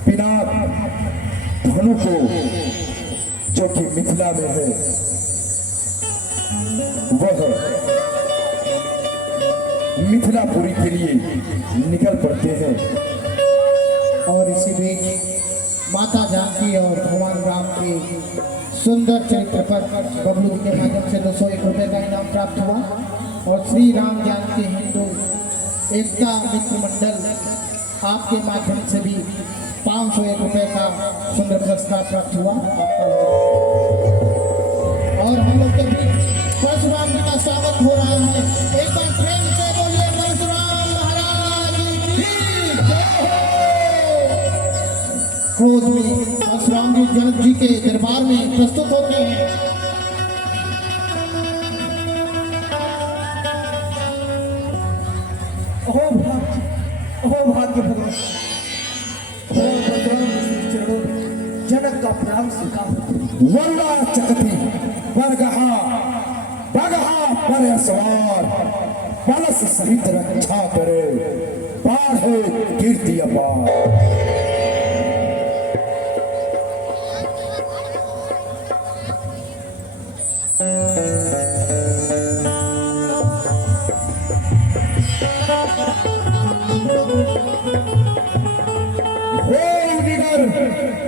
पिनाक धनु को, जो कि मिथिला में है, वह मिथिलापुरी के लिए निकल पड़ते हैं। और इसी बीच माता जानकी और भगवान राम के सुंदर चरित्र पर बबलू जी के माध्यम से 201 रुपये का इनाम प्राप्त हुआ। और श्री राम जानकी हिंदू एकता मित्र मंडल आपके माध्यम से भी 501 रुपये का सुंदर पुरस्कार प्राप्त हुआ आपका। और हम लोग के भी परशुराम जी का स्वागत हो रहा है। एक बार प्रेम से बोलिए परशुराम महाराज की जय हो। क्रोध में परशुराम जी जनक जी के दरबार में प्रस्तुत होते हैं। ओ भाग्य भगवान, चरणों जनक का प्राण स्वीकार। वल्ला चकती बरगहा बगहा पर सवार पलस सहित रक्षा करे बाढ़े कीर्ति अपार।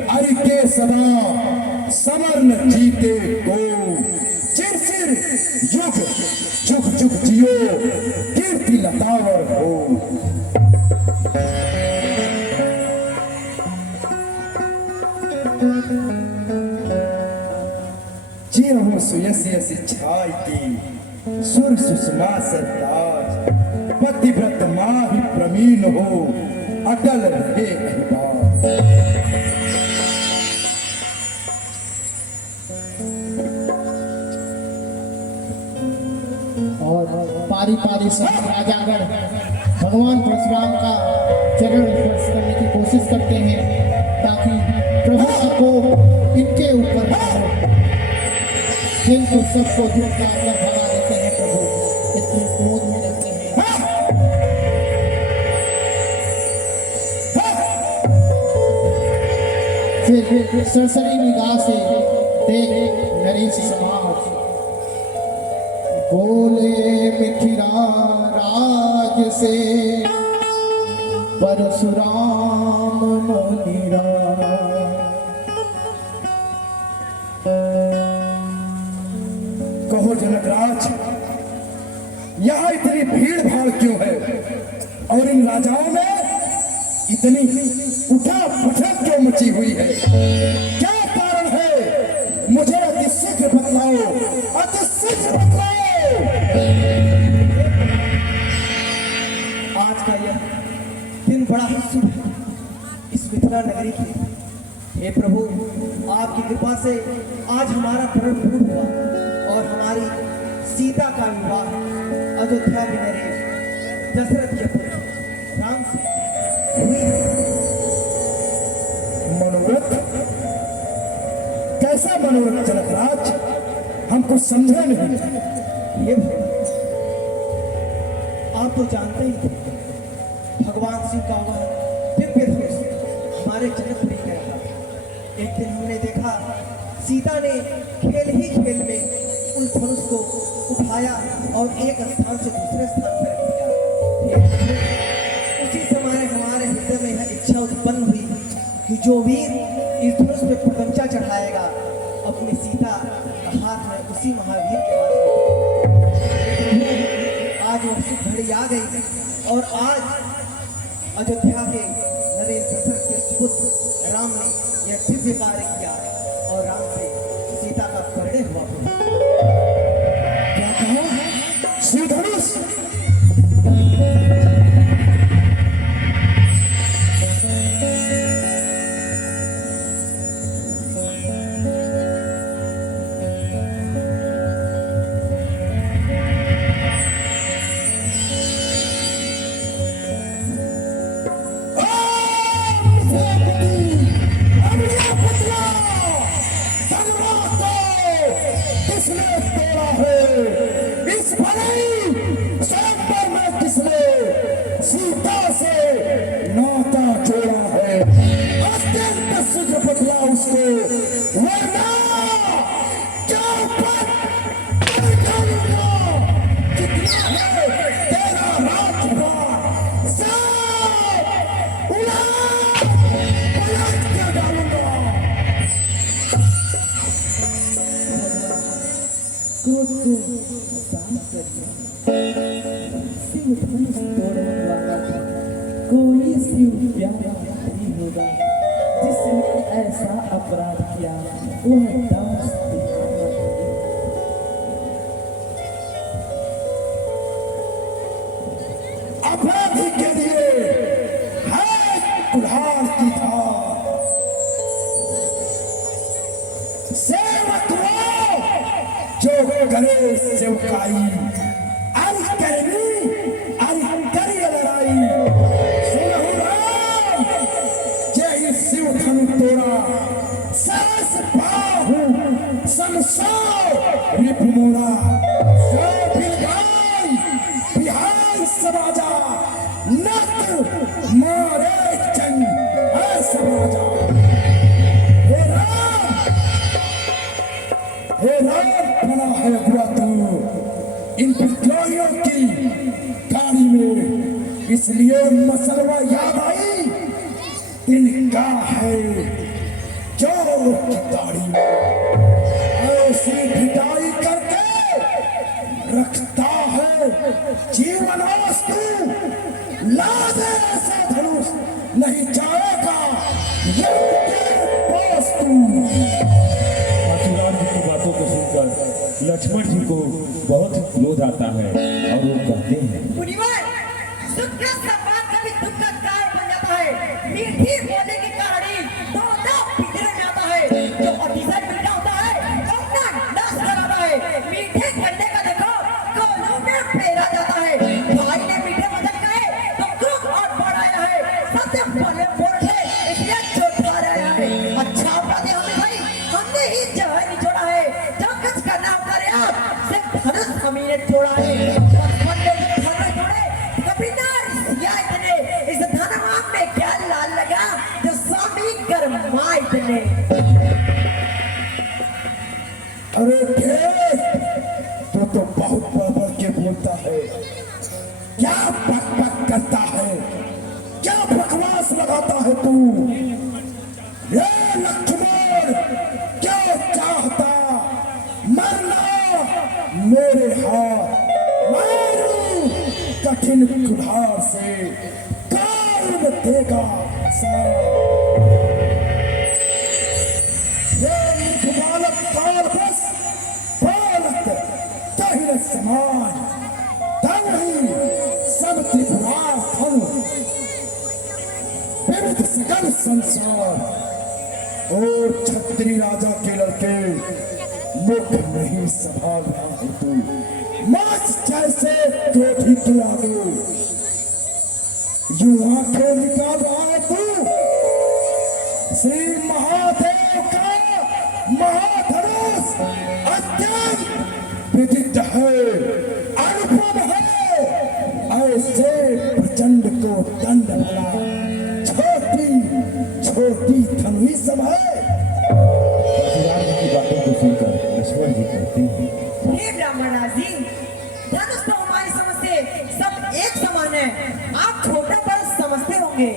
हरि के सदा समर्ण जीते को चिर चिर युग जुग जुग जियो कीर्ति लतावर हो। जियो हो सुयस यस छाई की सुर सुषमा सरताज पतिव्रत माहि प्रमीण हो अटल रहे अहिबाज। और पारी पारी सब राजागण भगवान परशुराम का चरण स्पर्श करने की कोशिश करते हैं ताकि प्रभु को इनके ऊपर हो। किंतु सबको दूर का अंदर भगा देते हैं प्रभु, इतने क्रोध में रहते हैं। फिर सरसरी निगाह से देख नरेश समाज बोले मिथिला राज से परशुराम मुनिरा। कहो जनकराज, यहाँ इतनी भीड़ भाड़ क्यों है और इन राजाओं में इतनी उठा पुठक क्यों मची हुई है? क्या कारण है? मुझे अति शीघ्र बतलाओ, अति शीघ्र बतलाओ। आज का यह दिन बड़ा ही शुभ है इस मिथिला नगरी के। हे प्रभु, आपकी कृपा से आज हमारा प्रण पूर्ण हुआ और हमारी सीता का विवाह अयोध्या में नरेश दशरथ के पुत्र राम से हुई है। मनोरथ? कैसा मनोरथ जनकराज? हमको समझा नहीं। ये आप तो जानते ही थे, भगवान शिव का वह दिव्य धनुष हमारे जनकपुरी में रहा। एक दिन हमने देखा सीता ने खेल ही खेल में उस धनुष को उठाया और एक स्थान से दूसरे स्थान पर रख दिया। उसी समय हमारे हृदय में यह इच्छा उत्पन्न हुई कि जो वीर इस धनुष पे प्रपंचा चढ़ाएगा अपनी सीता का हाथ में उसी महावीर के हाथ में। आज वह शुभ घड़ी आ गई और आज अयोध्या के नरेश दशरथ के सुपुत्र राम ने यह दिव्य कार्य किया और राम से सीता का परिणय हुआ। क्या कहा? श्री धनुष? किसने तोड़ा है इस भले शिव धनुष तोड़ने वाला कोई शिव प्यारा नहीं होगा। जिसने ऐसा अपराध किया वह दास अपराधी के लिए है कुल्हाड़ की धार। सेवक वो जो करे सेवकाई, अरे करनी अरे करी लड़ाई। सुनहु राम जय शिव धनु तोड़ा, सास बाहु समसो रिप मोड़ा। सो बिलगाई बिहार समाजा, नत मारे चंग है समाजा। हे राम बना है हुआ तू इन विद्रोहियों की गाड़ी में, इसलिए मसलवा याद आई तिनका है चोर की दाढ़ी में। ऐसी भिटाई करके रखता है जीवन वस्तु, ला दे ऐसा धनुष नहीं जाएगा वस्तु। परशुराम जी की बातों को सुनकर लक्ष्मण जी को बहुत क्रोध आता है और वो कहते हैं, मुनिवर, सुख का संवाद कभी दुख का कारण बन जाता है। मीठी बोले की कहानी दो पिंजरे में आता है। जो अतिशय मीठा होता है अपना नाश कराता है। मीठे गन्ने का देखो कोलों में फेरा जाता है। भाई ने मीठे वचन कहे तो क्रोध और बढ़ाया है। सबसे पहले बोले इसलिए चोट खा रहा है। अच्छा अपराधी हमने भाई, हमने ही जहर निचोड़ा है। जब कुछ करना होता रे आप सिर्फ धनुष हमी ने तोड़ा है। बचपन में जो धनुष तोड़े कभी ना रिसिया इतने, इस धनवान में क्या लाल लगा जो स्वामी गरमा इतने। अरे देख, तो बहुत बढ़ के बोलता है। क्या बक बक करता है, क्या बकवास लगाता है तू। ये लक्ष्मण क्या चाहता, मरना मेरे हाथ, मारू कठिन कुल्हाड़ से, काल में देगा ये बालक काल बस बालक तहिर समान, तवही सब त्रिपुरा धनु विविध सकल संसार। और छत्री राजा के लड़के मुख नहीं संभाल रहा है तू, माच जैसे क्रोधी के आगे यूं आंखें निकाल रहा है तू। श्री महादेव का महाधनुष अत्यंत विदित है, अनुपम है। ऐसे प्रचंड को दंड मिला, छोटी छोटी धनु ही सब है। परशुराम जी की बातों को सुनकर लक्ष्मण जी कहते हैं, हे ब्राह्मणाजी, धनुष तो हमारी समझ से सब एक समान है। आप छोटा बड़ा समझते होंगे।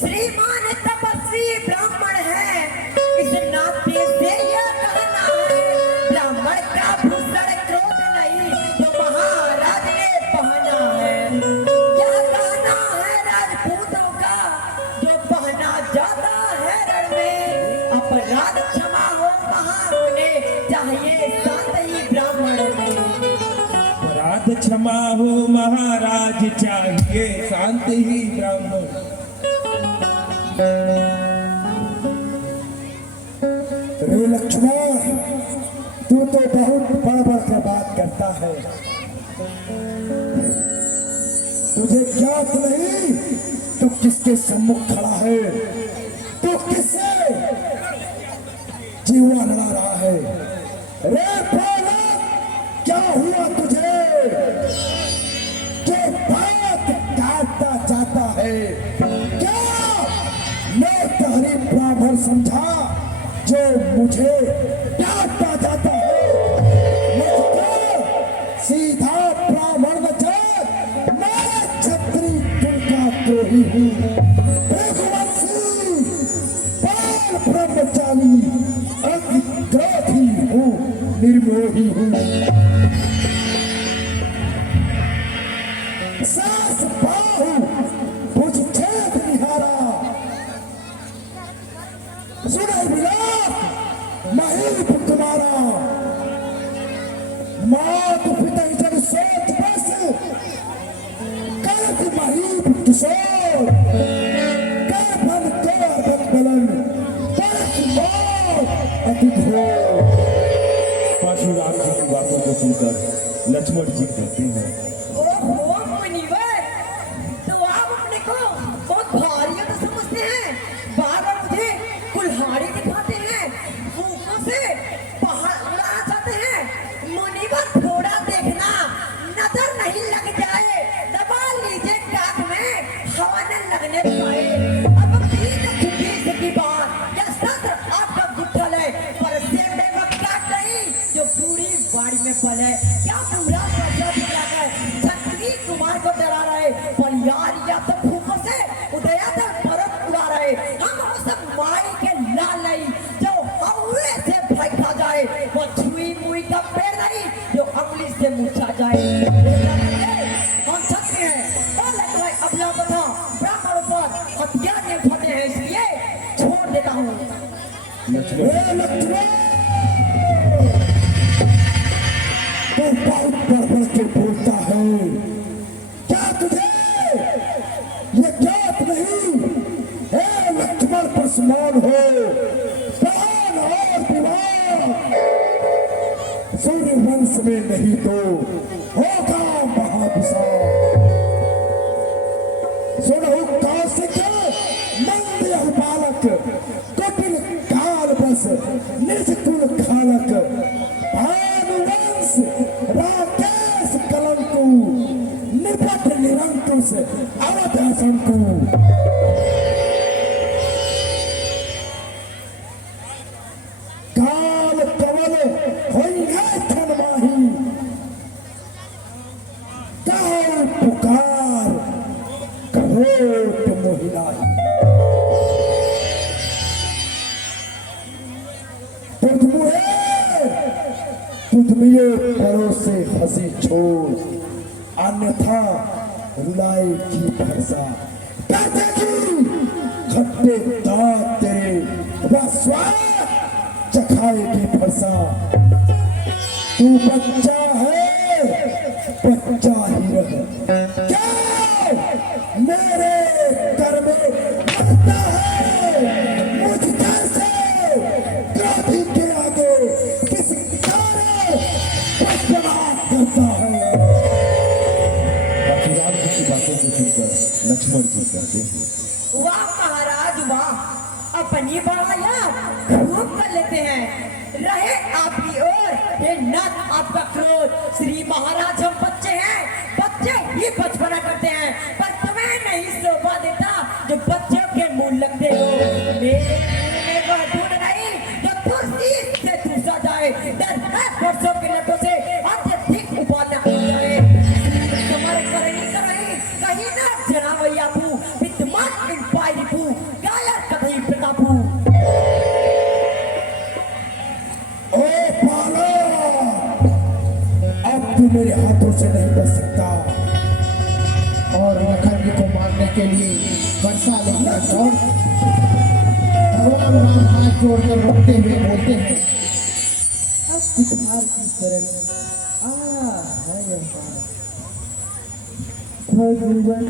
श्रीमान तपस्वी ब्राह्मण है, इस नाते से यह कहना है ब्राह्मण का भूषण क्रोध नहीं जो महाराज ने पहना है। यह कहना है राजपूतों का जो पहना जाता है रण में। अपराध क्षमा हो महामुने चाहिए शांत ही ब्राह्मण में। अपराध क्षमा हो महाराज चाहिए शांत ही ब्राह्मण। रे लक्ष्मण, तू तो बहुत बड़ के बात करता है। तुझे ज्ञात नहीं तू किसके सम्मुख खड़ा है, तू किससे जीवा लड़ा रहा है। रे बालक, क्या हुआ तुझे जो बात काटता जाता है। क्या मैं तहरी ब्राह्मण समझा जो मुझे डांटता जाता है। मुझको सीधा ब्राह्मण वचन, मैं छत्री कुल का द्रोही हूँ। रघुवंशी बाल ब्रह्मचारी अति क्रोधी हूँ, निर्मोही हूँ। लक्ष्मण जी कहते हैं, ओहो मुनिवर, तो आप अपने को बहुत भारी तो समझते हैं, बार बार मुझे कुल्हाड़ी दिखाते हैं, फूकों से पहाड़ उड़ाना चाहते हैं। मुनिवर थोड़ा देखना, नजर नहीं लग जाए, दबा लीजिए कान में, हवा न लगने पाए। अब बीच छुट्टी की बात, यह सत्र आपका गुत्थल है, पर सेवड़े वक्त काट नहीं जो पूरी बाड़ी में पल है। क्या पूरा फैसला दिखलाकर छत्री कुमार को डरा रहे, पर यार या तो फूकों से उदयाचल पर्वत उड़ा रहे। हम हो सब माई के लाल नहीं जो हौले से भय खा जाए, वो छुई मुई का पेड़ नहीं जो अंगुली से मुरझा जाए। हम छत्री हैं, और लगता है अबला बता ब्राह्मणों पर हथियार नहीं उठाते हैं, इसलिए छोड़ देता हूँ। लक्ष्मण तू बहुत बढ़ के बोलता है, क्या तुझे ये ज्ञात नहीं? हे लक्ष्मण पर समान हो, प्राण और विवाह सूर्य वंश में नहीं तो होगा महाविशाल। सुनो कौशिक मंद यह बालक, कुटिल काल बस निज कुल खालक, भानुवंश राकेश कलंकु, निपट निरंकुश अवध असंकु। काल कवल होइए थन माही, गाओ पुकार कहोट मोहिलाई। तुझमें परोसे हंसी छोड़, अन्यथा रुलाएगी भरसा। कहते कि खट्टे दांत तेरे वह स्वाद चखाएगी फरसा। तू बच्चा है, बच्चा ही रह, क्या मेरे कर में बनता है? मुझ जैसे क्रोधी के आगे किस कार्य बचपना करता है? बाकी राम जी की बातों को सुनकर लक्ष्मण जी कहते हैं, वाह महाराज वाह, अपनी बड़ाया खूब कर लेते हैं। रहे आपकी ओर हे नाथ आपका क्रोध। श्री महाराज हम बच्चे हैं, बच्चे ही बचपना करते हैं, पर तुम्हें नहीं शोभा देता जो बच्चों के मुंह लगते हो। मेरे मुंह में वह ढूंढ नहीं जो कुर्सी से दूसरा जाए, डर है वर्षों के लटों से अत्यधिक उबालना हो जाए। तुम्हारे करनी करनी कहीं ना जना भैया पू, विद्यमान इन पाई पू, गायर कथई प्रतापू। ओ पाला, अब तू मेरे हाथों से नहीं बच सकता। और लखन जी को मारने के लिए वर्षा लेकर दौड़, भगवान राम हाथ जोड़कर रोकते हुए बोलते हैं, अब कुठार की शरण भगवान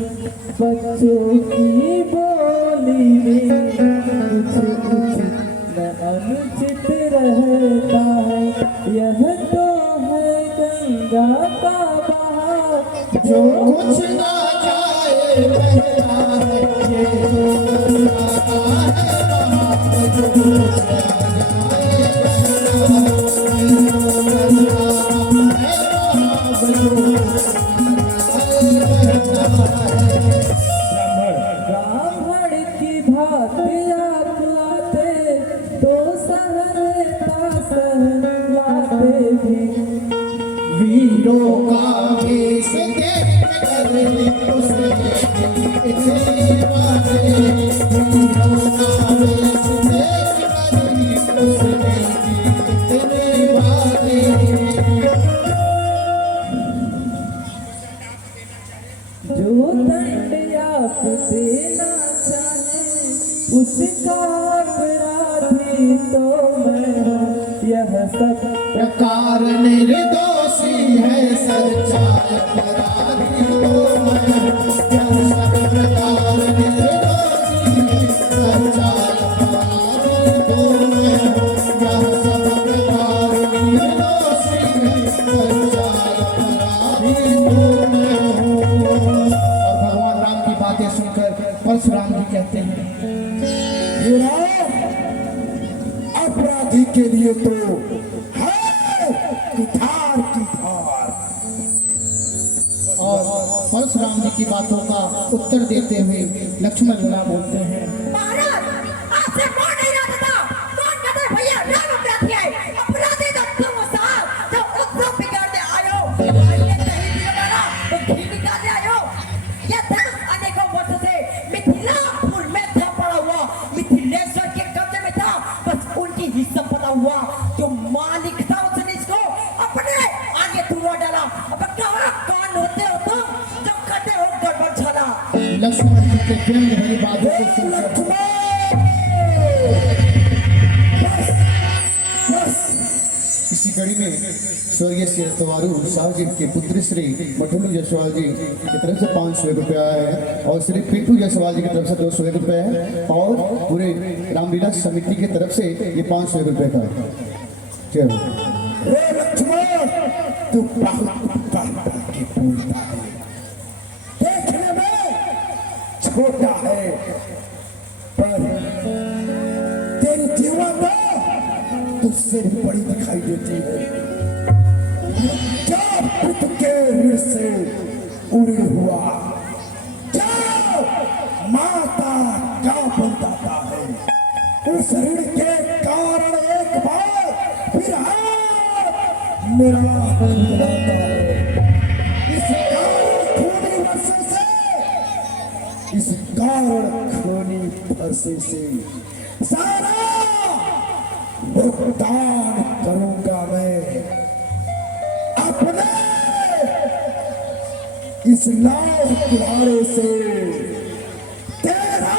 बच्चों की बोली में कुछ उचित न अनुचित रहता है। यह तो है गंगा का बहाव जो कुछ ना जाए बहता है, ये जो आता है वहाँ जो कुछ ना जाए बहता है, ये जो गंगा है वहाँ जो कुछ ब्राह्मण की भांति आप लाते तो सहनता सहलाते भी। वीरों का वेश देख कर उसने इतनी बातें, वीरों का वेश देख कर उसने इतनी बातें। जो दंड आप देना चाहे उसका अपराधी तो मैं हूँ। यह सब प्रकार निर्दोषी है सच्चा अपराधी तो मैं हूँ। यह सब प्रकार निर्दोषी है सच्चा अपराधी तो मैं हूँ। यह सब प्रकार निर्दोषी है सच्चा अपराधी ये तो है कि धार की धार। और परशुराम जी की बातों का उत्तर देते हुए लक्ष्मण झूला बोलते हैं। महाराज आपसे कौन नहीं रहा था? कौन कहते हैं भैया राम अपराधी है, अपराधी तो तुम हो साहब, जो उत्सव बिगाड़ने आयो, आइए नहीं बिगाड़ा तो घी निकालने आयो। ये धनुष अनेकों वर्षों से मिथिलापुर में था पड़ा हुआ, मिथिलेश्वर के कब्जे में था, बस उनकी ही संपदा हुआ। जो मालिक था उसने इसको अपने आगे तुड़वा डाला। अब कहाँ कौन होते हो तुम जो करते हो गड़बड़ छाला? लक्ष्मण जी के व्यंग भरी बातों को सुनकर इसी कड़ी में स्वर्गीय श्री रतवारू शाह जी के पुत्र श्री मठुलू जायसवाल जी की तरफ से 500 रुपया है और श्री पिंटू जायसवाल जी की तरफ से 200 रुपया है और पूरे रामलीला समिति की तरफ से ये 500 रुपये का है। चलो रे लक्ष्मण, तू बहुत बाकी बोलता है, देखने में छोटा है पर तेरी जीवन में तुझसे भी बड़ी दिखाई देती है। जब पुत्र के ऋण से उड़ी हुआ, जब माता क्या बताता है, उस ऋण के कारण एक बार फिर हाथ मेरा खुलवाता है। इस कारण खूनी वर्षे से, इस कारण खूनी वर्षे से सारा भुगतान करूंगा मैं अपने इस लाल कुल्हाड़े से। तेरा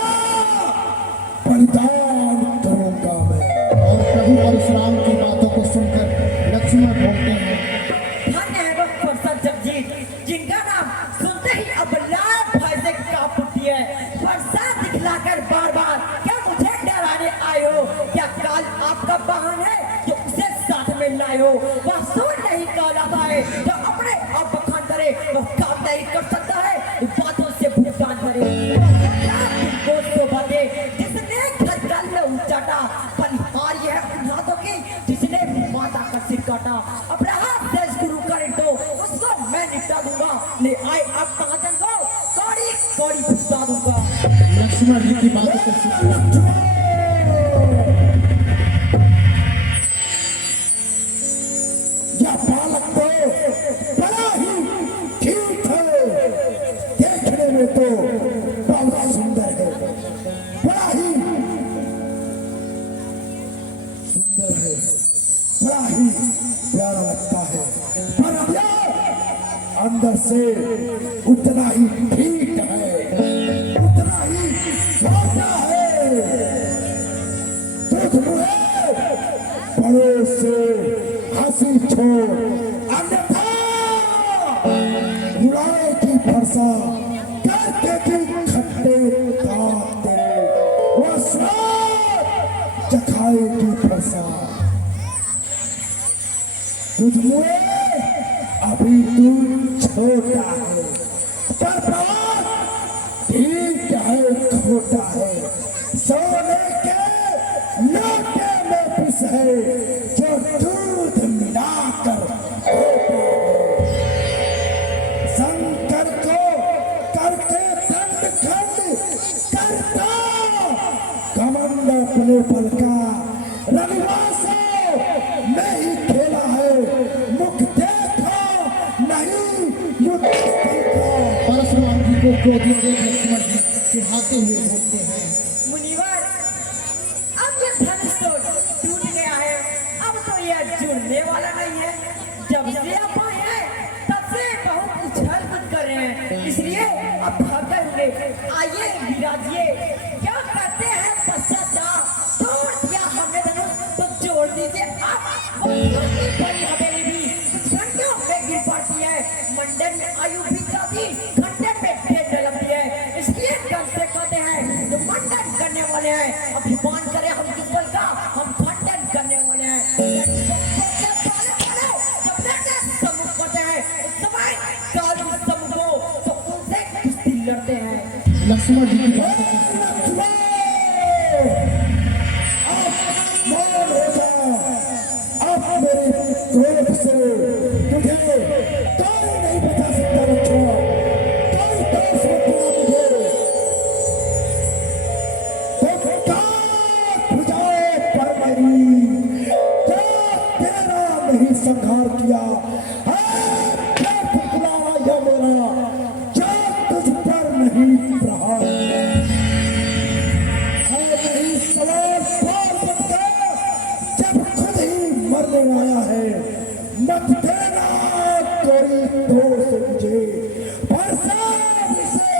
बलिदान करूंगा मैं। और प्रभु परशुराम की बातों को सुनकर लक्ष्मण बोलते हैं। धन्य है वो फरसा जगजीत, जिनका नाम सुनते ही अब लाल भय से कांप उठती है। फरसा दिखलाकर बार बार क्या मुझे डराने आए हो? क्या काल आपका वाहन है जो उसे साथ में लाए हो? वह सुन नहीं कहलाता है, जो अपने आप बखान करे वह काम नहीं कर सकता है, बातों से भुगतान करे। दोस्तों बातें जिसने घर काल में उचाटा, बलिहार यह है उन हाथों की जिसने माता का सिर काटा। अपने हाथ से गुरु करे तो उसको मैं निपटा दूंगा, ले आए आप महाजन को कौड़ी कौड़ी भुगता दूंगा। लक्ष्मण जी की बातों को सुनकर यह बालक तो बड़ा ही ठीक है, देखने में तो बहुत सुंदर है, बड़ा ही सुंदर है, बड़ा ही प्यारा लगता है, पर यह अंदर से उतना ही ठीक है, उतना ही छोटा है। दूध मुहे बड़ों से हंसी छोड़, अन्यथा बुराई की फरसा करके की खट्टे दांत तेरे, वो स्वाद चखाएगी फरसा। तुझमें अभी तू छोटा है, पर बात ठीक है, खोटा है। सोने के लोटे में पिस है जो दूध मिलाकर शंकर को करके दंड खंड करता, कमंड अपने बल का रविवासों में ही खेला है, मुख देखा नहीं युद्ध देखा। परशुराम जी को क्रोधित देख लक्ष्मण जी चिढ़ाते हुए बोलते हैं। मुनिवर, अब ये धनुष तो टूट गया है, अब तो यह जुड़ने वाला नहीं है। जब से आप आए हैं तब से बहुत उछल कूद कर रहे हैं, इसलिए अब भाग गए होंगे। आइए विराजिए, क्या करते हैं पश्चाताप? तोड़ दिया हमने धनुष तो जोड़ दीजिए आप। वो बड़ी बड़ी हवेली भी घंटों में गिर पड़ती है, मंडल में आयु बीत जाती, घंटे पे ढेर डलती है, इसलिए कम से कहते हैं जो मंडन करने वाले हैं अभिमान करे हम किस बल का, हम खंडन करने वाले हैं। जब लड़ते सम्मुख करते हैं उस समय काल की सम्मुख हो तो उनसे कुश्ती लड़ते हैं। लक्ष्मण जी की बातों को सुनकर मौन हो जा, दोष बतला मुझे, तो क्या भुजाए पर मेरी, क्या तेरा नहीं संहार किया है, क्या पुतला या मेरा, क्या तुझ पर नहीं प्रहार, है नहीं सवाल पार मत कर, जब खुद ही मरने आया है, मत देना कोई दोष मुझे, परसाब इसे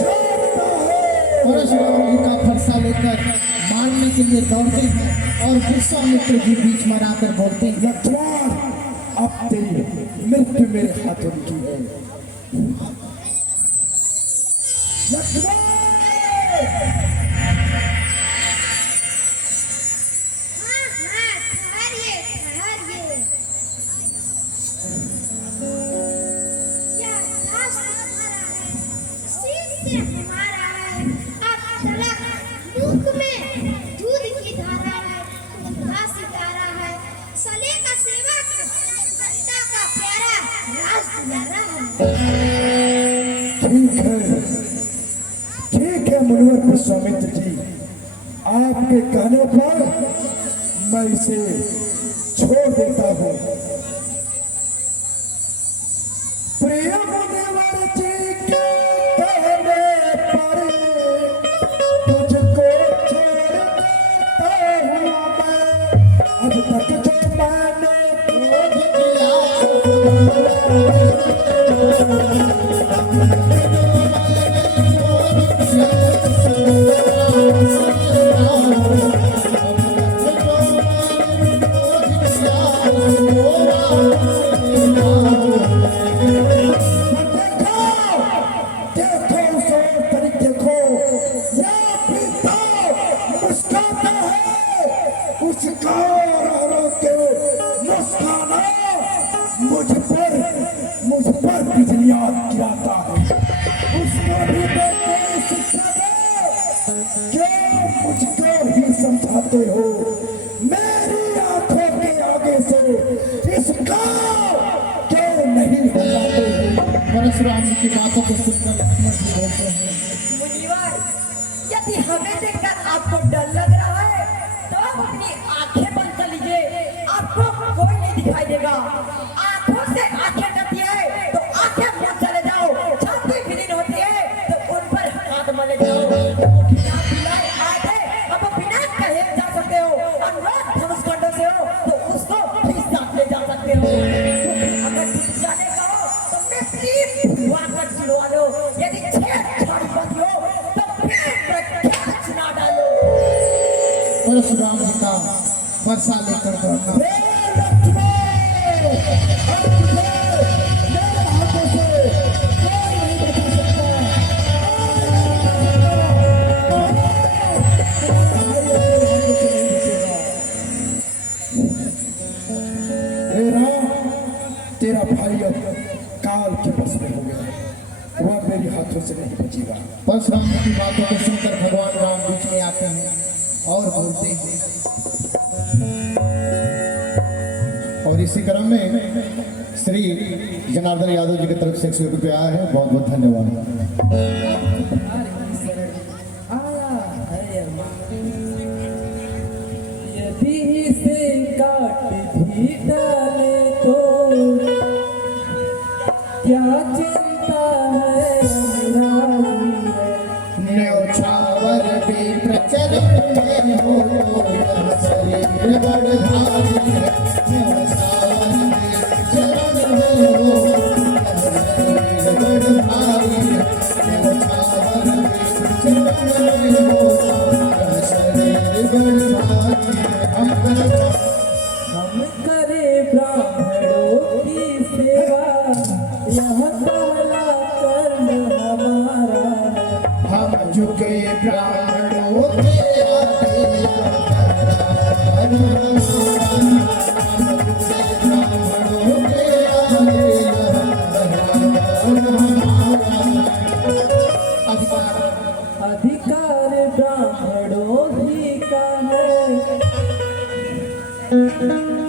जानता है। परशुराम जी का फरसा लेकर मारने के लिए दौड़ते हैं और विश्वामित्र जी बीच में आकर बोलते हैं, लक्ष्मण अब तेरी मृत्यु मेरे हाथों की है। लक्ष्मण हाँ हाँ ठहरिए ठहरिए। यह राष्ट्र हमारा है, शीर्ष हमारा है। अब तलक मुख में दूध की धारा है, उनका सितारा है। सले का सेवक, सत्ता का प्यारा, राज दुलारा है। ठीक है मुनिवर विश्वामित्र जी, आपके कहने पर मैं इसे छोड़ देता हूँ। प्रिय मुनिवर जी के कहने पर तुझको छोड़ देता हूँ मैं, अब तक जो मैंने मुझ पर बिजलियां गिराता है, उसको भी तो कोई शिक्षा दो, क्यों मुझको ही समझाते हो, मेरी आंखों के आगे से इसका क्यों नहीं हटाते हो। परशुराम जी की बातों को सुनकर लक्ष्मण जी बोलते हैं, मुनिवर, यदि हमें देखकर आपको डर लग रहा है तो आप अपनी आंखें बंद कर लीजिए, आपको कोई नहीं दिखाई देगा। आंखों से आंखें करती है तो आंखें बंद चले जाओ, छाती विलीन होती है तो उन पर हाथ मले जाओ। वो बिना बुलाए आए थे, अब बिना कहे जा सकते हो, अनुराग धनुष कंडों से हो तो उसको भी साथ ले जा सकते हो। अगर टूट जाने का हो तो मैं सिर्फ हुआ कर चिड़वा लो, यदि छेड़छाड़ बंद हो तो फिर क्या चुना डालो। परशुराम जी का फरसा लेकर दौड़ना। तेरा भाई अब काल के बस में हो गया, वह मेरे हाथों से नहीं बचेगा। परशुराम जी की बातों को सुनकर भगवान राम बीच में आते हैं और बोलते हैं, और इसी क्रम में श्री जनार्दन यादव जी की तरफ से 100 रुपये आया है, बहुत बहुत धन्यवाद। यदि इसे काट भी डाले तो क्या चिंता है अनुरागी है। न्योछावर भी प्रचलित में हो तो शरीर बड़ भारी है। न्योछावर भी चरण में हो शरीर बड़ भारी है। न्योछावर भी चरण में हो शरीर बड़ भारी है। हम करे ब्राह्मणों की सेवा, यह पहला कर्म हमारा है। हम झुके ब्राह्मणों के आगे हम झुके ब्राह्मणों के आगे अधिकार ब्राह्मणों ही का है,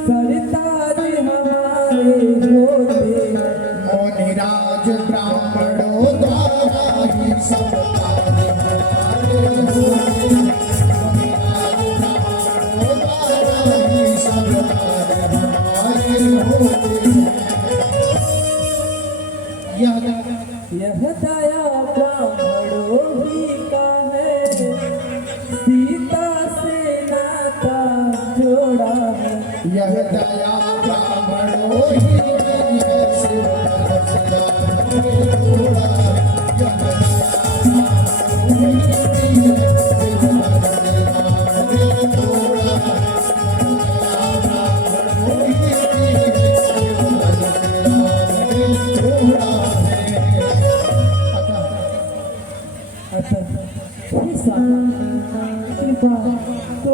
सरताज हमारे होते हैं। मोनिराज ब्राह्मणों द्वारा सब कार्य हमारे होते हैं। द्वारा ही सब कार्य हमारे होते हैं। यह दया ब्राह्मणों ही का है, सीता से नाता जोड़ा है। यह दया ब्राह्मणों ही की है, शिव पर सदा जोड़ा। यह दया ब्राह्मणों ही की है, शिव पर सदा जोड़ा। यह दया ब्राह्मणों ही की है, शिव पर सदा जोड़ा है। कृपा तो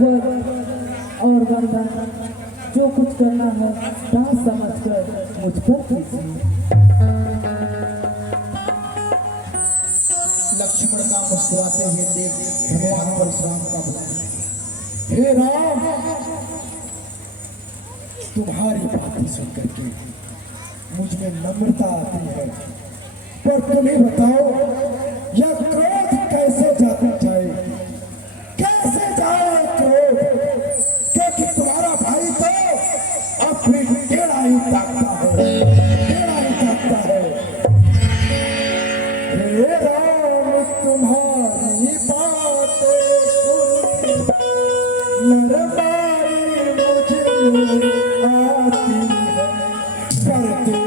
वर और वरदान जो कुछ करना है दास समझकर मुझ पर कीजिए। लक्ष्मण का मुस्कुराते हुए देख भगवान परशुराम का बोला, हे राम, तुम्हारी बातें सुनकर के मुझ में नम्रता आती है, पर तुम्हें बताओ यह क्रोध कैसे जाए, कैसे जाए क्रोध, क्योंकि तुम्हारा भाई तो अपनी टेढ़ा ही ताकता है, टेढ़ा ही ताकता है। हे राम, तुम्हारी बातें सुन नरमाई मुझे आती है, पर देख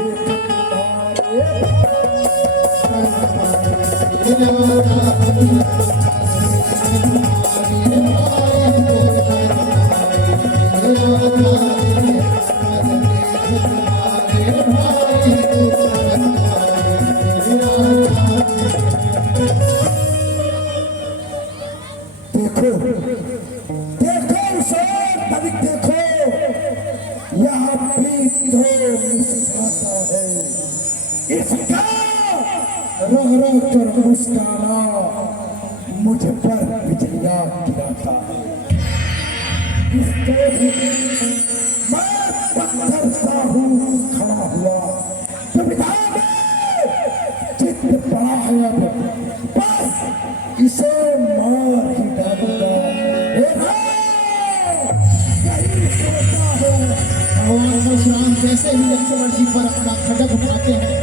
देखो देखो उसे, तभी देखो यहाँ भी तो मुस्कुराता है, इसका रह रह कर मुस्काना मुझ पर बिजलियां गिराता है। इसके भी मैं पत्थर सा हूँ खड़ा हुआ, तो विधान चित्त पड़ा है, अब बस इसे मार ही डालूंगा। यही सोचा है। भगवान परशुराम जैसे ही लक्ष्मण जी पर अपना खड्ग उठाते हैं,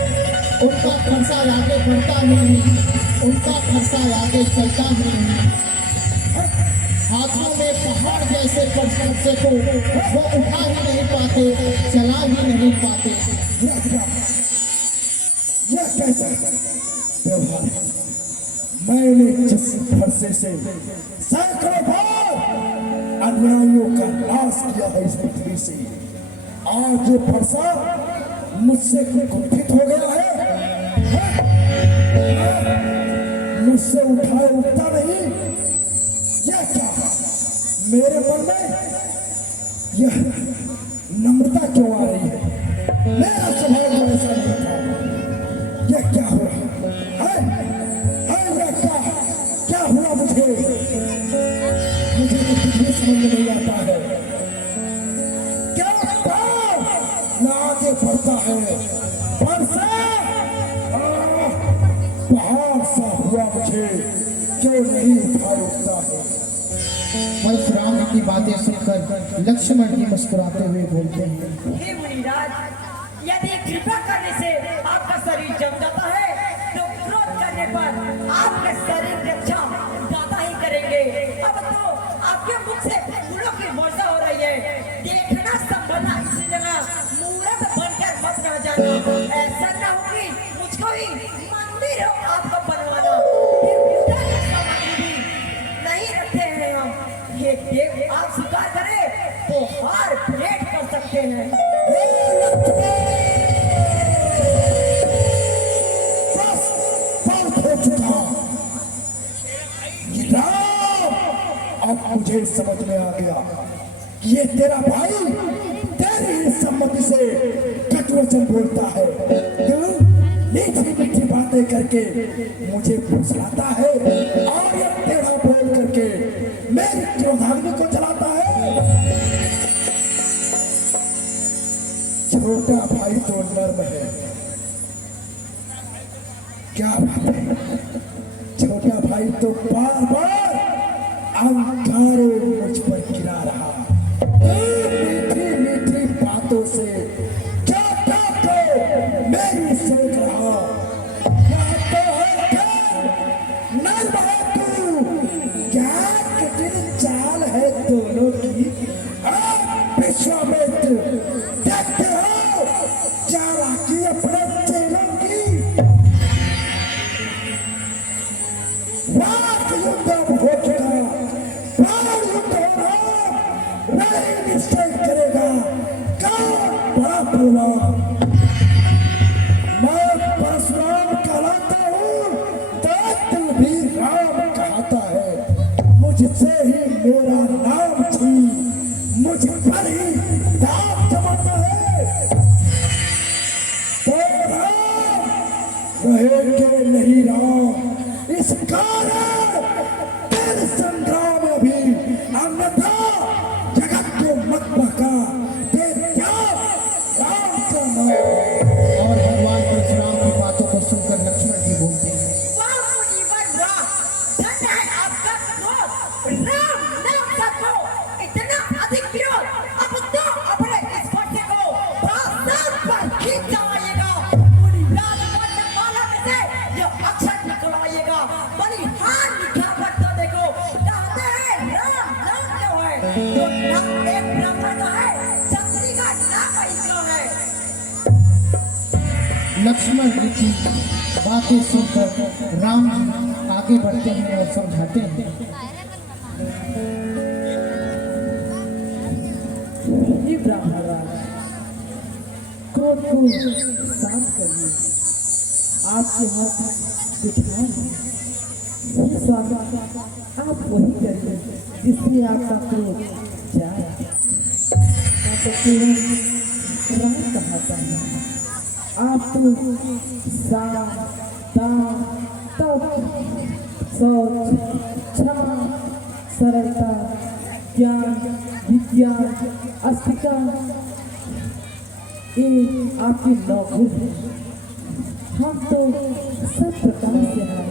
उनका फरसा आगे बढ़ता ही नहीं, उनका फरसा आगे चलता ही नहीं। हाथों में पहाड़ जैसे फरसे को वो उठा ही नहीं पाते, चला ही नहीं पाते। यह कैसा व्यवहार है? मैंने जिस फरसे से सैकड़ों बार अनुयायियों का नाश किया है इस पृथ्वी से, आज ये फरसा मुझसे कुंठित हो गया है, मुझसे उठाए उठता नहीं। यह क्या मेरे मन में यह नम्रता क्यों आ रही है? मेरा स्वभाव तो ऐसा नहीं था। यह क्या हो रहा है? यह क्या हुआ मुझे तो कुछ भी समझ में नहीं आता है। क्या आगे बढ़ता है, पहाड़ सा हुआ मुझे, क्यों नहीं उठा उठता है। परशुराम की बातें सुनकर लक्ष्मण जी मुस्कुराते हुए बोलते हैं, हे मुनिराज, यदि कृपा करने से आपका शरीर जम जाता है तो क्रोध करने पर आपके शरीर की रक्षा दाता ही करेंगे। अब तो आपके मुख से फूलों की वर्षा हो रही है, देखना संभलना इसी जगह मूर्त बनकर मत रह जाना। ऐसा ना हो कि मुझको ही मंदिर हो आपको बनवाना, फिर पूजा की सामग्री भी नहीं रखते हैं हम। ये देव आप स्वीकार करें तो हार भेंट कर सकते हैं। बस बहुत हो चुका। अब मुझे समझ में आ गया कि ये तेरा भाई तेरी ही सम्मति से कटु वचन बोलता है, मीठी मीठी बातें करके मुझे फुसलाता है और ये टेढ़ा बोल करके मेरी क्रोधाग्नि को जलाता है। छोटा भाई तो नर्म है, क्या बात है, छोटा भाई तो बार बार अंगारे मुझ पर गिरा रहा। मीठी मीठी बातों से छोटा को मेरी सोच रहा। यहाँ तो है क्या नर है तू, क्या कठिन चाल है दोनों की। विश्वामित्र देखते हो चालाकी अपने चेलों की। रात युद्ध हो चुका, प्राण युद्ध होना, नहीं निश्चय करेगा कौन बड़ा बलवान। मैं परशुराम कहलाता हूँ तो तू भी राम कहता है। मुझसे ही मेरा नाम छीन मुझ पर ही दाग जमाता है। तो राम रहेंगे नहीं राम, इस कारण तेरे संग्राम में भी अन्यथा जगत को मत बका दे त्याग राम का नाम। और भगवान परशुराम की बातों को सुनकर लक्ष्मण जी बोलते हैं, वाह मुनिवर वाह, धन्य है आपका क्रोध। राम नाम सत्यो इतना अधिक विरोध, अब तो अपने इस फटे को प्रासाद पर खींच जाइएगा। मुनिराज वर्णमाला में से यह अक्षर निकलवाइएगा। बलिहान लिखा पढ़ता देखो, कहते हैं राम नाम क्यों है, जो नाम एक ब्राह्मण का है, क्षत्रिय का नाम ही क्यों है। लक्ष्मण जी की बातें सुनकर राम जी आगे बढ़ते हैं और समझाते हैं, ये ब्राह्मण राज, क्रोध को शांत करिए। आपके हाथ कुछ है, ये स्वागत आप वही करिए जिससे आपका क्रोध जाए। तो केवल राम कहता है, आप तो साम दान तप शौच क्षमा सरलता ज्ञान विज्ञान अस्तिका ये आपके 9 गुण हैं। हम तो सब प्रकार से हैं।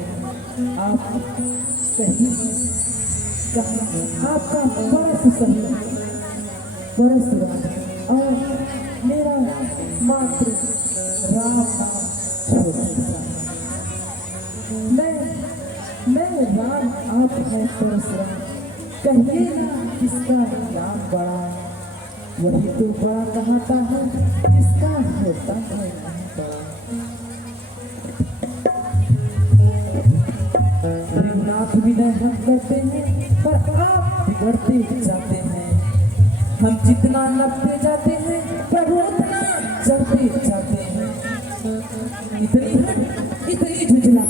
आप कहीं कहाँ आपका परस सही परस राम और मेरा मात्र राम नाम छोटा सा। मैं राम आप है परशुराम, कहिए ना किसका नाम बड़ा, वही तो बड़ा कहता है किसका होता है नाम बड़ा। नाथ विनय हम करते हैं पर आप बिगड़ते जाते हैं। हम जितना नपते जाते हैं प्रभु उतना चढ़ते जाते हैं। इतनी झुझला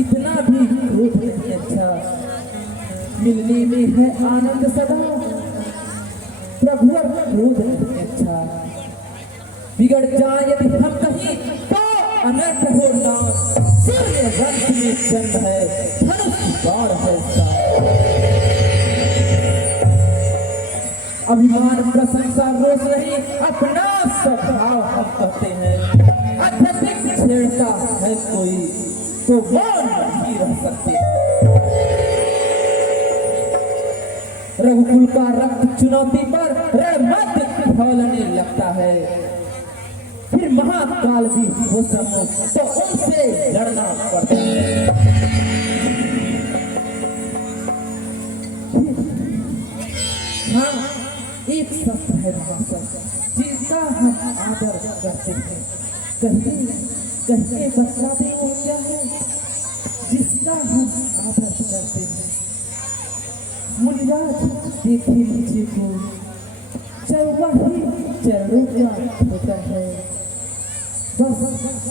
इतना भी क्रोध नहीं अच्छा। मिलने में है आनंद सदा, प्रभु क्रोध नहीं अच्छा। बिगड़ जाए यदि हम कहीं तो अनर्थ हो नाम। सूर्य रंग में चंद है, धनुष बाण है सा। अभिमान प्रशंसा रोष नहीं, अपना स्वभाव हम कहते हैं। अत्यधिक छेड़ता है कोई तो मौन नहीं रह सकते। रघुकुल का रक्त चुनौती पर रणमत खौलने लगता है। फिर महाकाल भी हो सम्मुख तो उनसे लड़ना पड़ता है। हाँ, एक शस्त्र है महाशस्त्र जिसका हम आदर करते हैं। कहिए बताते हो क्या है जिसका हम आदर करते हैं। मुनिराज देखे नीचे को, चाहे वही चरणों का होता है। बस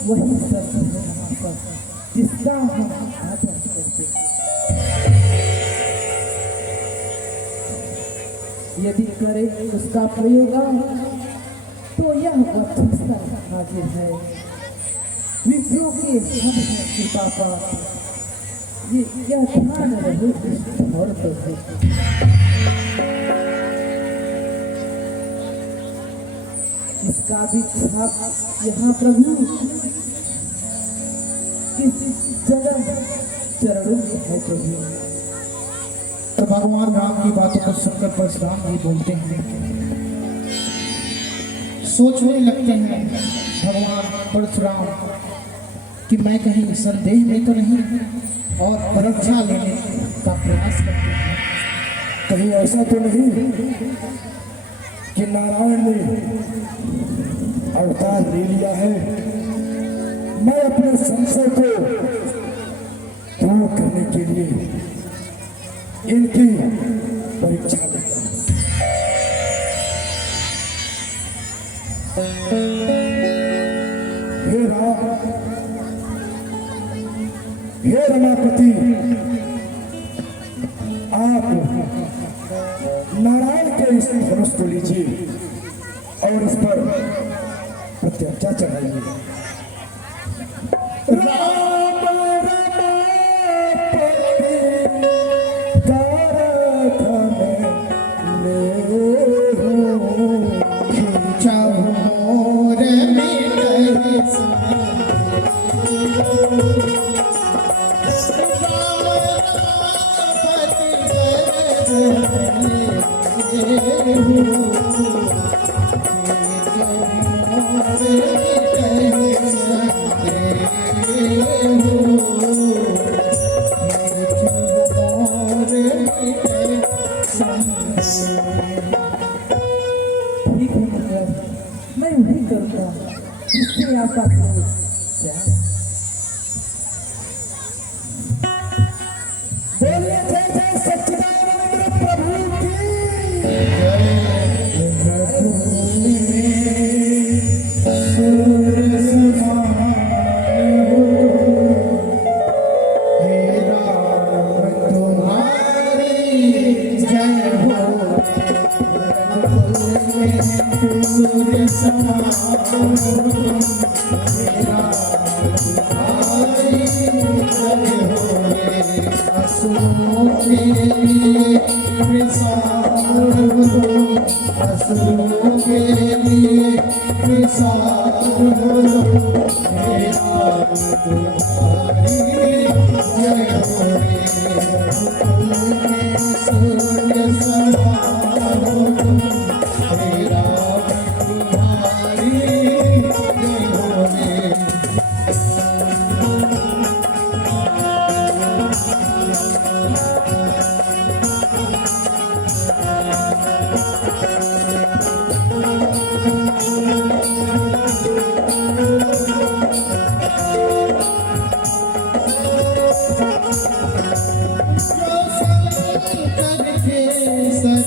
वही शस्त्र है महाशस्त्र जिसका हम आदर करते हैं। यदि करे उसका प्रयोग तो यह वक्षस्त्र हाजिर है। विप्रों के हम हैं कृपा पात्र, यह ध्यान रहे और तो है। इसका भी छाप यहाँ प्रभु किस जगह चरणों में है प्रभु। तो भगवान राम की बातों को सुनकर परशुराम जी बोलते हैं, सोचने लगते हैं भगवान परशुराम कि मैं कहीं संदेह में तो नहीं, और परीक्षा लेने का प्रयास करते हैं। कहीं ऐसा तो नहीं कि नारायण ने अवतार ले लिया है। मैं अपने संशय को दूर करने के लिए इनकी परीक्षा लेता हूं। हे राम, हे रमापति, आप नारायण के इस धनुष को लीजिए और इस पर प्रत्यर्चा चढ़ाइए। राम ठीक है महाराज, मैं वही करूँगा जिससे आपका क्रोध जाए। बोलिए जय जय सच्चिदानंद प्रभु की।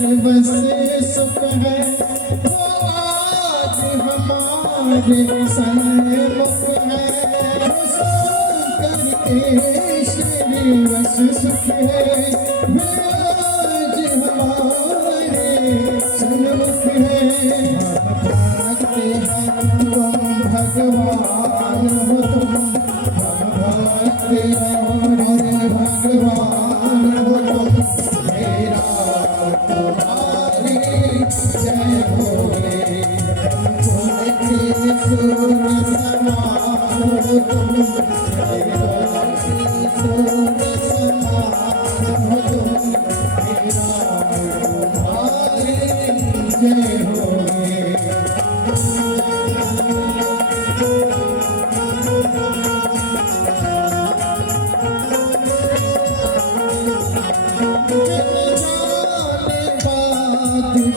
सर्वस्य सुख है वो आज हमारे सन्मुख है। करके श्री वश सुख है वो आज हमारे सन्मुख है। भगते हैं तुम भगवान हो, तुम भगते हैं भगवान हो तुम।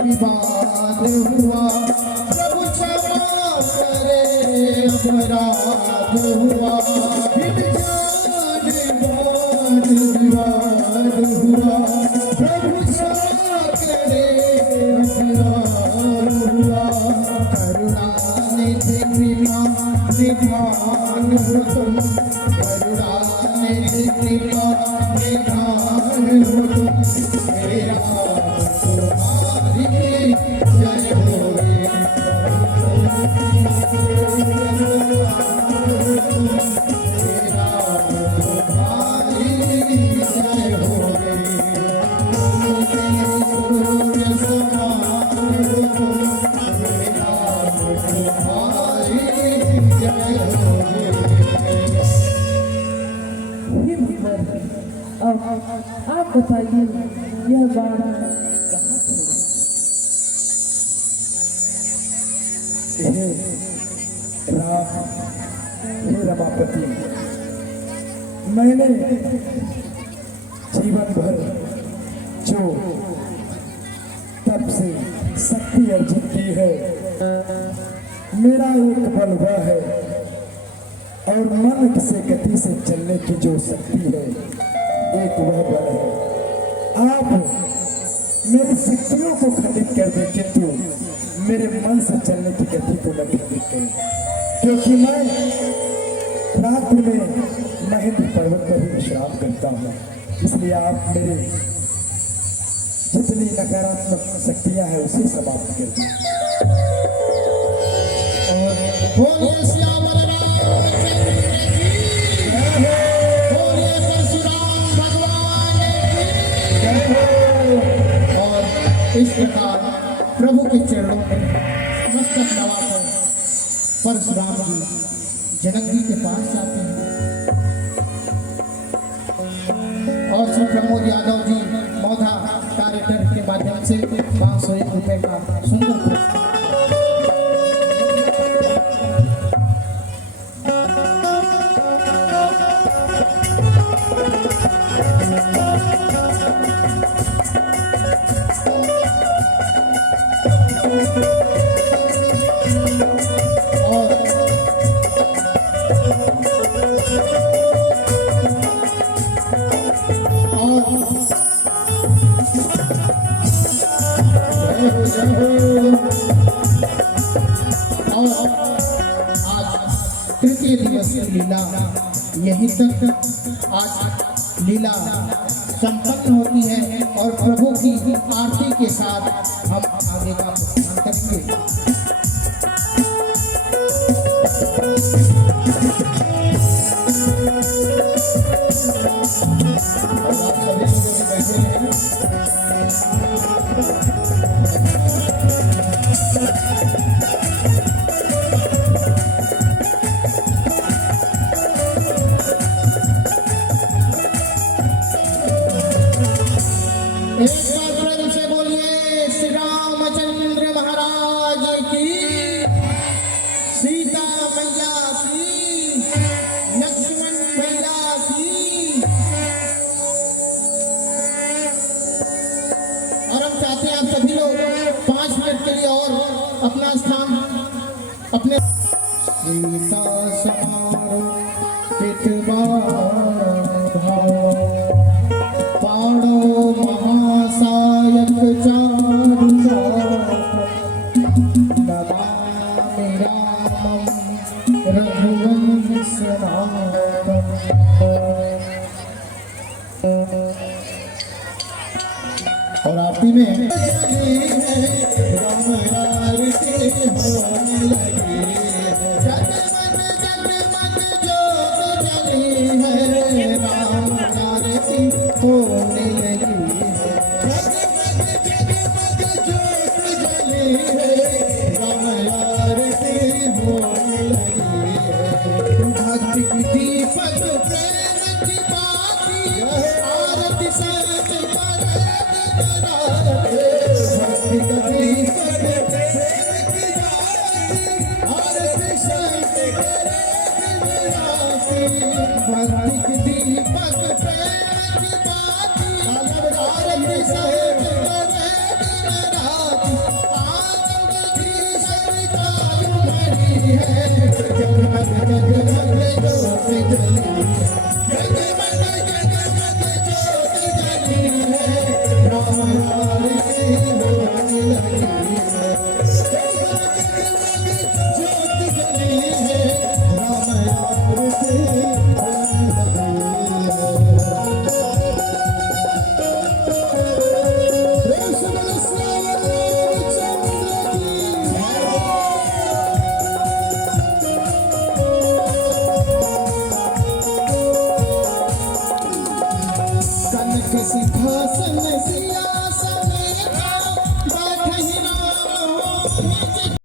विवाद हुआ प्रभु क्षमा करे अपराध हुआ। विवाद हुआ प्रभु क्षमा करे अपराध हुआ। करुणा निधि कृपा निधान हो तुम, करुणा निधि कृपा निधान हो तुम। मेरा जय हो हिम्मत है। अब आप बताइए यह बात कहाँ छोड़ी? हे राम, हे रमापति, मैंने जीवन भर जो तब से शक्ति अर्जित की है, मेरा एक बल वह है, और मन से गति से चलने की जो शक्ति है एक वह बल है। आप मेरी शक्तियों को खंडित कर दें, किंतु मेरे मन से चलने की गति को न खंडित करें, क्योंकि मैं रात में महेंद्र पर्वत पर ही विश्राम करता हूँ। इसलिए आप मेरे जितनी नकारात्मक शक्तियां हैं उसे समाप्त कर दें। बोलिए श्यामल रामचंद्र की जय हो, बोलिए परशुराम भगवान की जय हो। और इस प्रकार प्रभु के चरणों में मस्तक नवाकर परशुराम जी जनक जी के पास जाते हैं और श्री प्रमोद यादव जी मौधा कार्यक्रम के माध्यम से 501 रुपए का सुंदर पुरस्कार। तृतीय दिवस की लीला यहीं तक आज लीला संपन्न होती है और प्रभु की आरती के साथ हम आगे का प्रस्थान करेंगे। और आप सभी लोग जो बैठे हैं एक बार प्रेम से बोलिए श्री रामचंद्र महाराज की, सीता मैया की, लक्ष्मण भैया की। और हम चाहते हैं आप सभी लोग 5 मिनट के लिए और अपना स्थान अपने सीता समारो पाड़ो महासायक चारु नमामि रामं रघुवंश नाथं। और आरती में राम आरती होने लगी, जगमग जगमग ज्योत जली है, राम आरती होने लगी है, जगमग जगमग ज्योत जली है, राम आरती होने लगी है। भक्ति की दीपक प्रेम की बाती, आरती सच करे दिन रात। भक्ति का दीपक प्रेम की बाती, आरती सच करे दिन रात। भक्ति की दीपक प्रेम की बाती, आरती सच करे दिन रात। आनंद की सरिता उमड़ी है, जगमग जगमग ज्योत जली है,